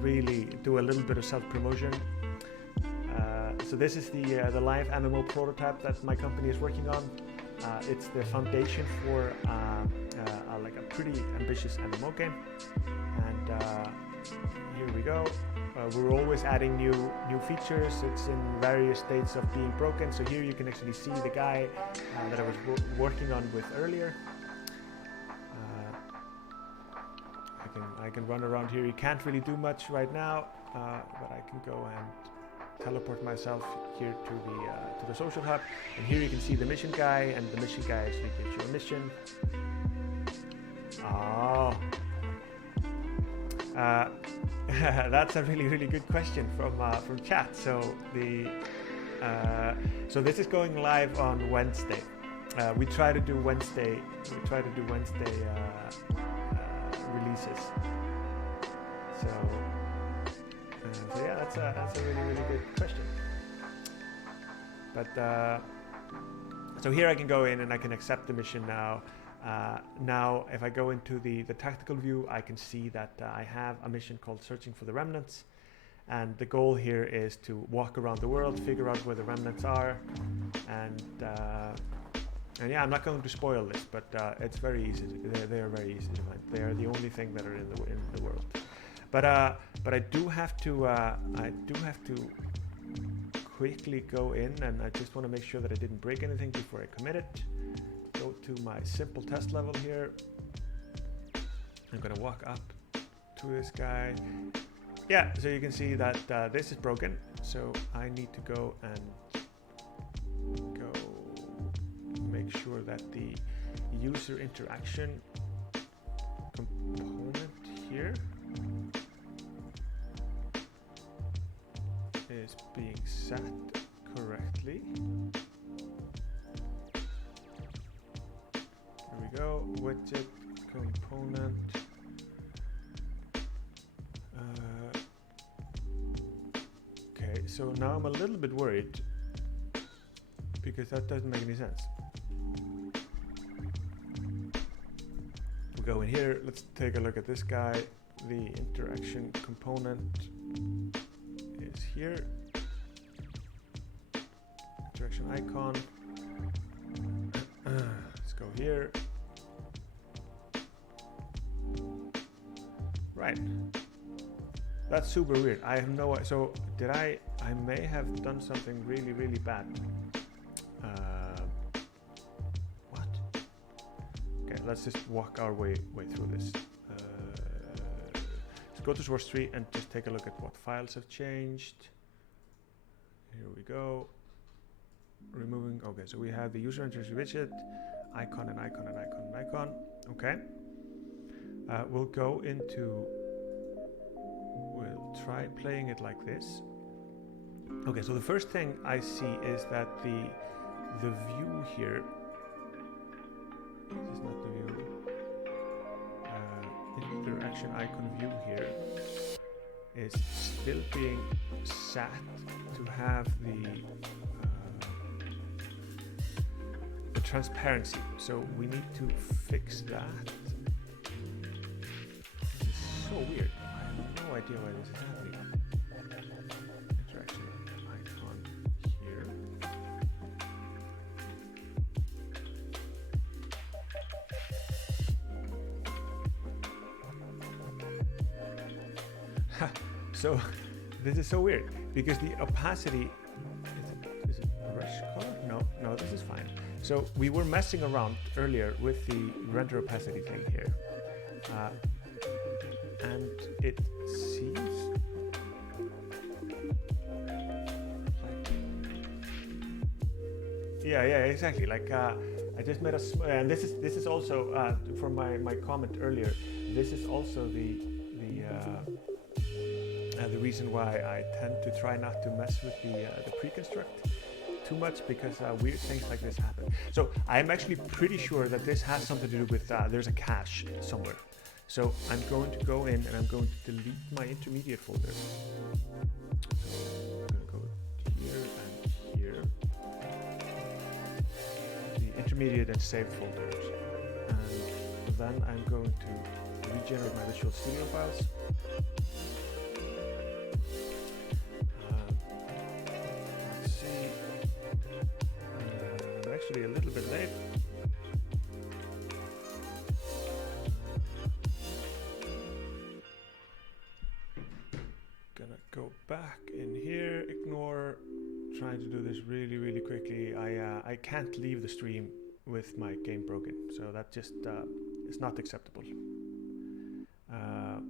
really do a little bit of self-promotion. So this is the live MMO prototype that my company is working on. It's the foundation for like a pretty ambitious MMO game, and here we go. We're always adding new features. It's in various states of being broken. So here you can actually see the guy that I was working on with earlier. I can run around here. You can't really do much right now, but I can go and teleport myself here to the social hub, and here you can see the mission guy, and the mission guy actually gives you a mission. Oh, that's a really good question from chat. So so this is going live on Wednesday. We try to do Wednesday releases. So yeah, that's a really good question. But so here I can go in and I can accept the mission now. Now if I go into the tactical view, I can see that I have a mission called Searching for the Remnants, and the goal here is to walk around the world, figure out where the remnants are, and yeah, I'm not going to spoil this, but it's very easy. They are very easy to find. They are the only thing that are in the world. But I do have to quickly go in, and I just want to make sure that I didn't break anything before I commit it. Go to my simple test level here. I'm gonna walk up to this guy. Yeah, so you can see that this is broken. So I need to go and make sure that the user interaction component here is being set correctly. There we go, widget component. Okay, so now I'm a little bit worried because that doesn't make any sense. We'll go in here, let's take a look at this guy. The interaction component is here. Interaction icon. Let's go here. Right. That's super weird. I have no idea. So did I may have done something really bad. What? Okay, let's just walk our way through this. Let's go to source tree and just take a look at what files have changed. Here we go. removing. Okay, so we have the user interface widget, icon and icon and icon and icon. Okay. We'll go into. We'll try playing it like this. Okay, so the first thing I see is that the view here. This is not the view. Interaction icon view here is still being set to have the transparency. So we need to fix that. This is so weird. I have no idea why this is happening. Interaction icon here. So this is so weird because the opacity is it brush color? No, this is fine. So we were messing around earlier with the render opacity thing here, and it seems like yeah, exactly. Like I just made and this is also from my comment earlier. This is also the reason why I tend to try not to mess with the pre-construct too much, because weird things like this happen. So I'm actually pretty sure that this has something to do with there's a cache somewhere. So I'm going to go in and I'm going to delete my intermediate folder. So I'm going to go here and here. The intermediate and save folders. And then I'm going to regenerate my Visual Studio files. Actually a little bit late. Gonna go back in here, ignore, trying to do this really quickly. I can't leave the stream with my game broken, so that just is not acceptable.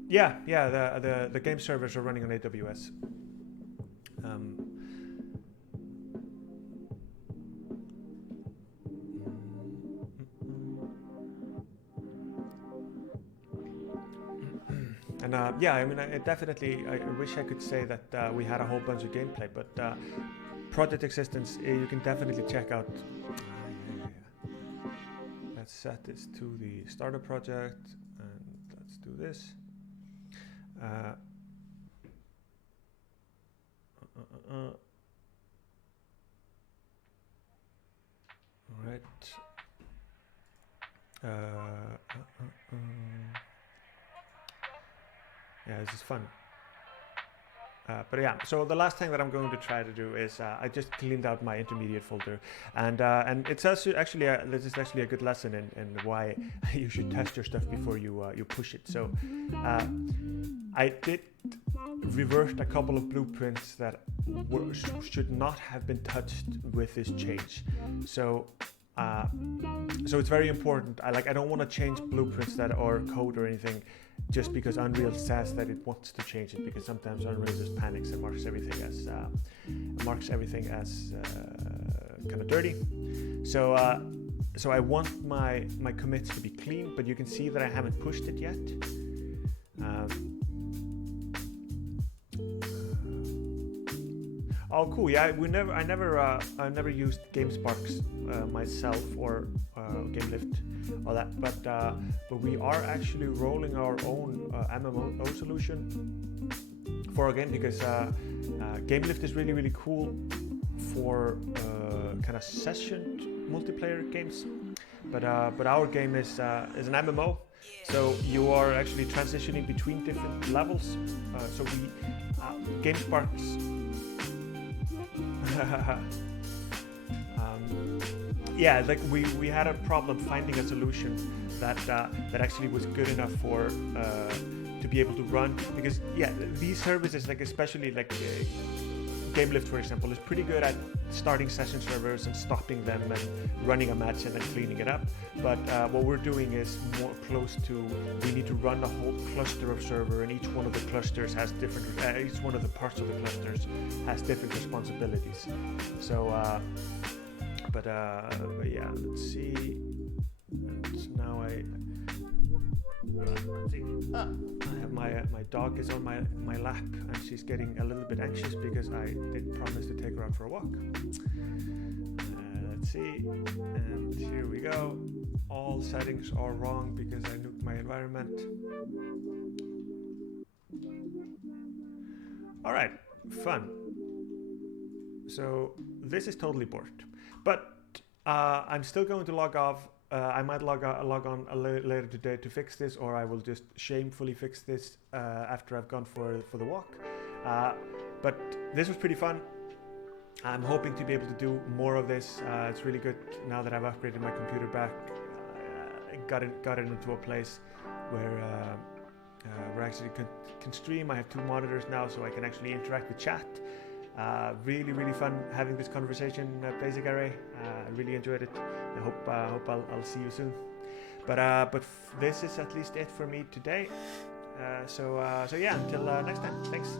The game servers are running on AWS. And I mean, I wish I could say that we had a whole bunch of gameplay, but Project Existence, you can definitely check out. Let's set this to the starter project, and let's do this. All right. Yeah, this is fun. But yeah, so the last thing that I'm going to try to do is I just cleaned out my intermediate folder, and it's actually this is actually a good lesson in why you should test your stuff before you push it. So I did revert a couple of blueprints that should not have been touched with this change. So it's very important. I don't want to change blueprints that or code or anything just because Unreal says that it wants to change it, because sometimes Unreal just panics and marks everything as kind of dirty. So I want my commits to be clean, but you can see that I haven't pushed it yet. Oh, cool! Yeah, I never used GameSparks myself or GameLift or that, but we are actually rolling our own MMO solution for our game, because GameLift is really cool for kind of session multiplayer games, but our game is an MMO, so you are actually transitioning between different levels. So we GameSparks. Yeah, like we had a problem finding a solution that actually was good enough for to be able to run, because these services, like especially like GameLift, for example, is pretty good at starting session servers and stopping them and running a match and then cleaning it up. But what we're doing is more close to, we need to run a whole cluster of server, and each one of the clusters has different, each one of the parts of the clusters has different responsibilities. So but yeah, let's see. And now let's see. I have my dog is on my lap, and she's getting a little bit anxious because I did promise to take her out for a walk. Let's see, and here we go. All settings are wrong because I nuked my environment. All right, fun. So this is totally borked, but I'm still going to log off. I might log on later today to fix this, or I will just shamefully fix this after I've gone for the walk. But this was pretty fun. I'm hoping to be able to do more of this. It's really good now that I've upgraded my computer back. Got it into a place where I actually can stream. I have 2 monitors now, so I can actually interact with chat. Really fun having this conversation, Basic Array. I really enjoyed it. I hope I'll see you soon. But this is at least it for me today. So yeah, until next time. Thanks.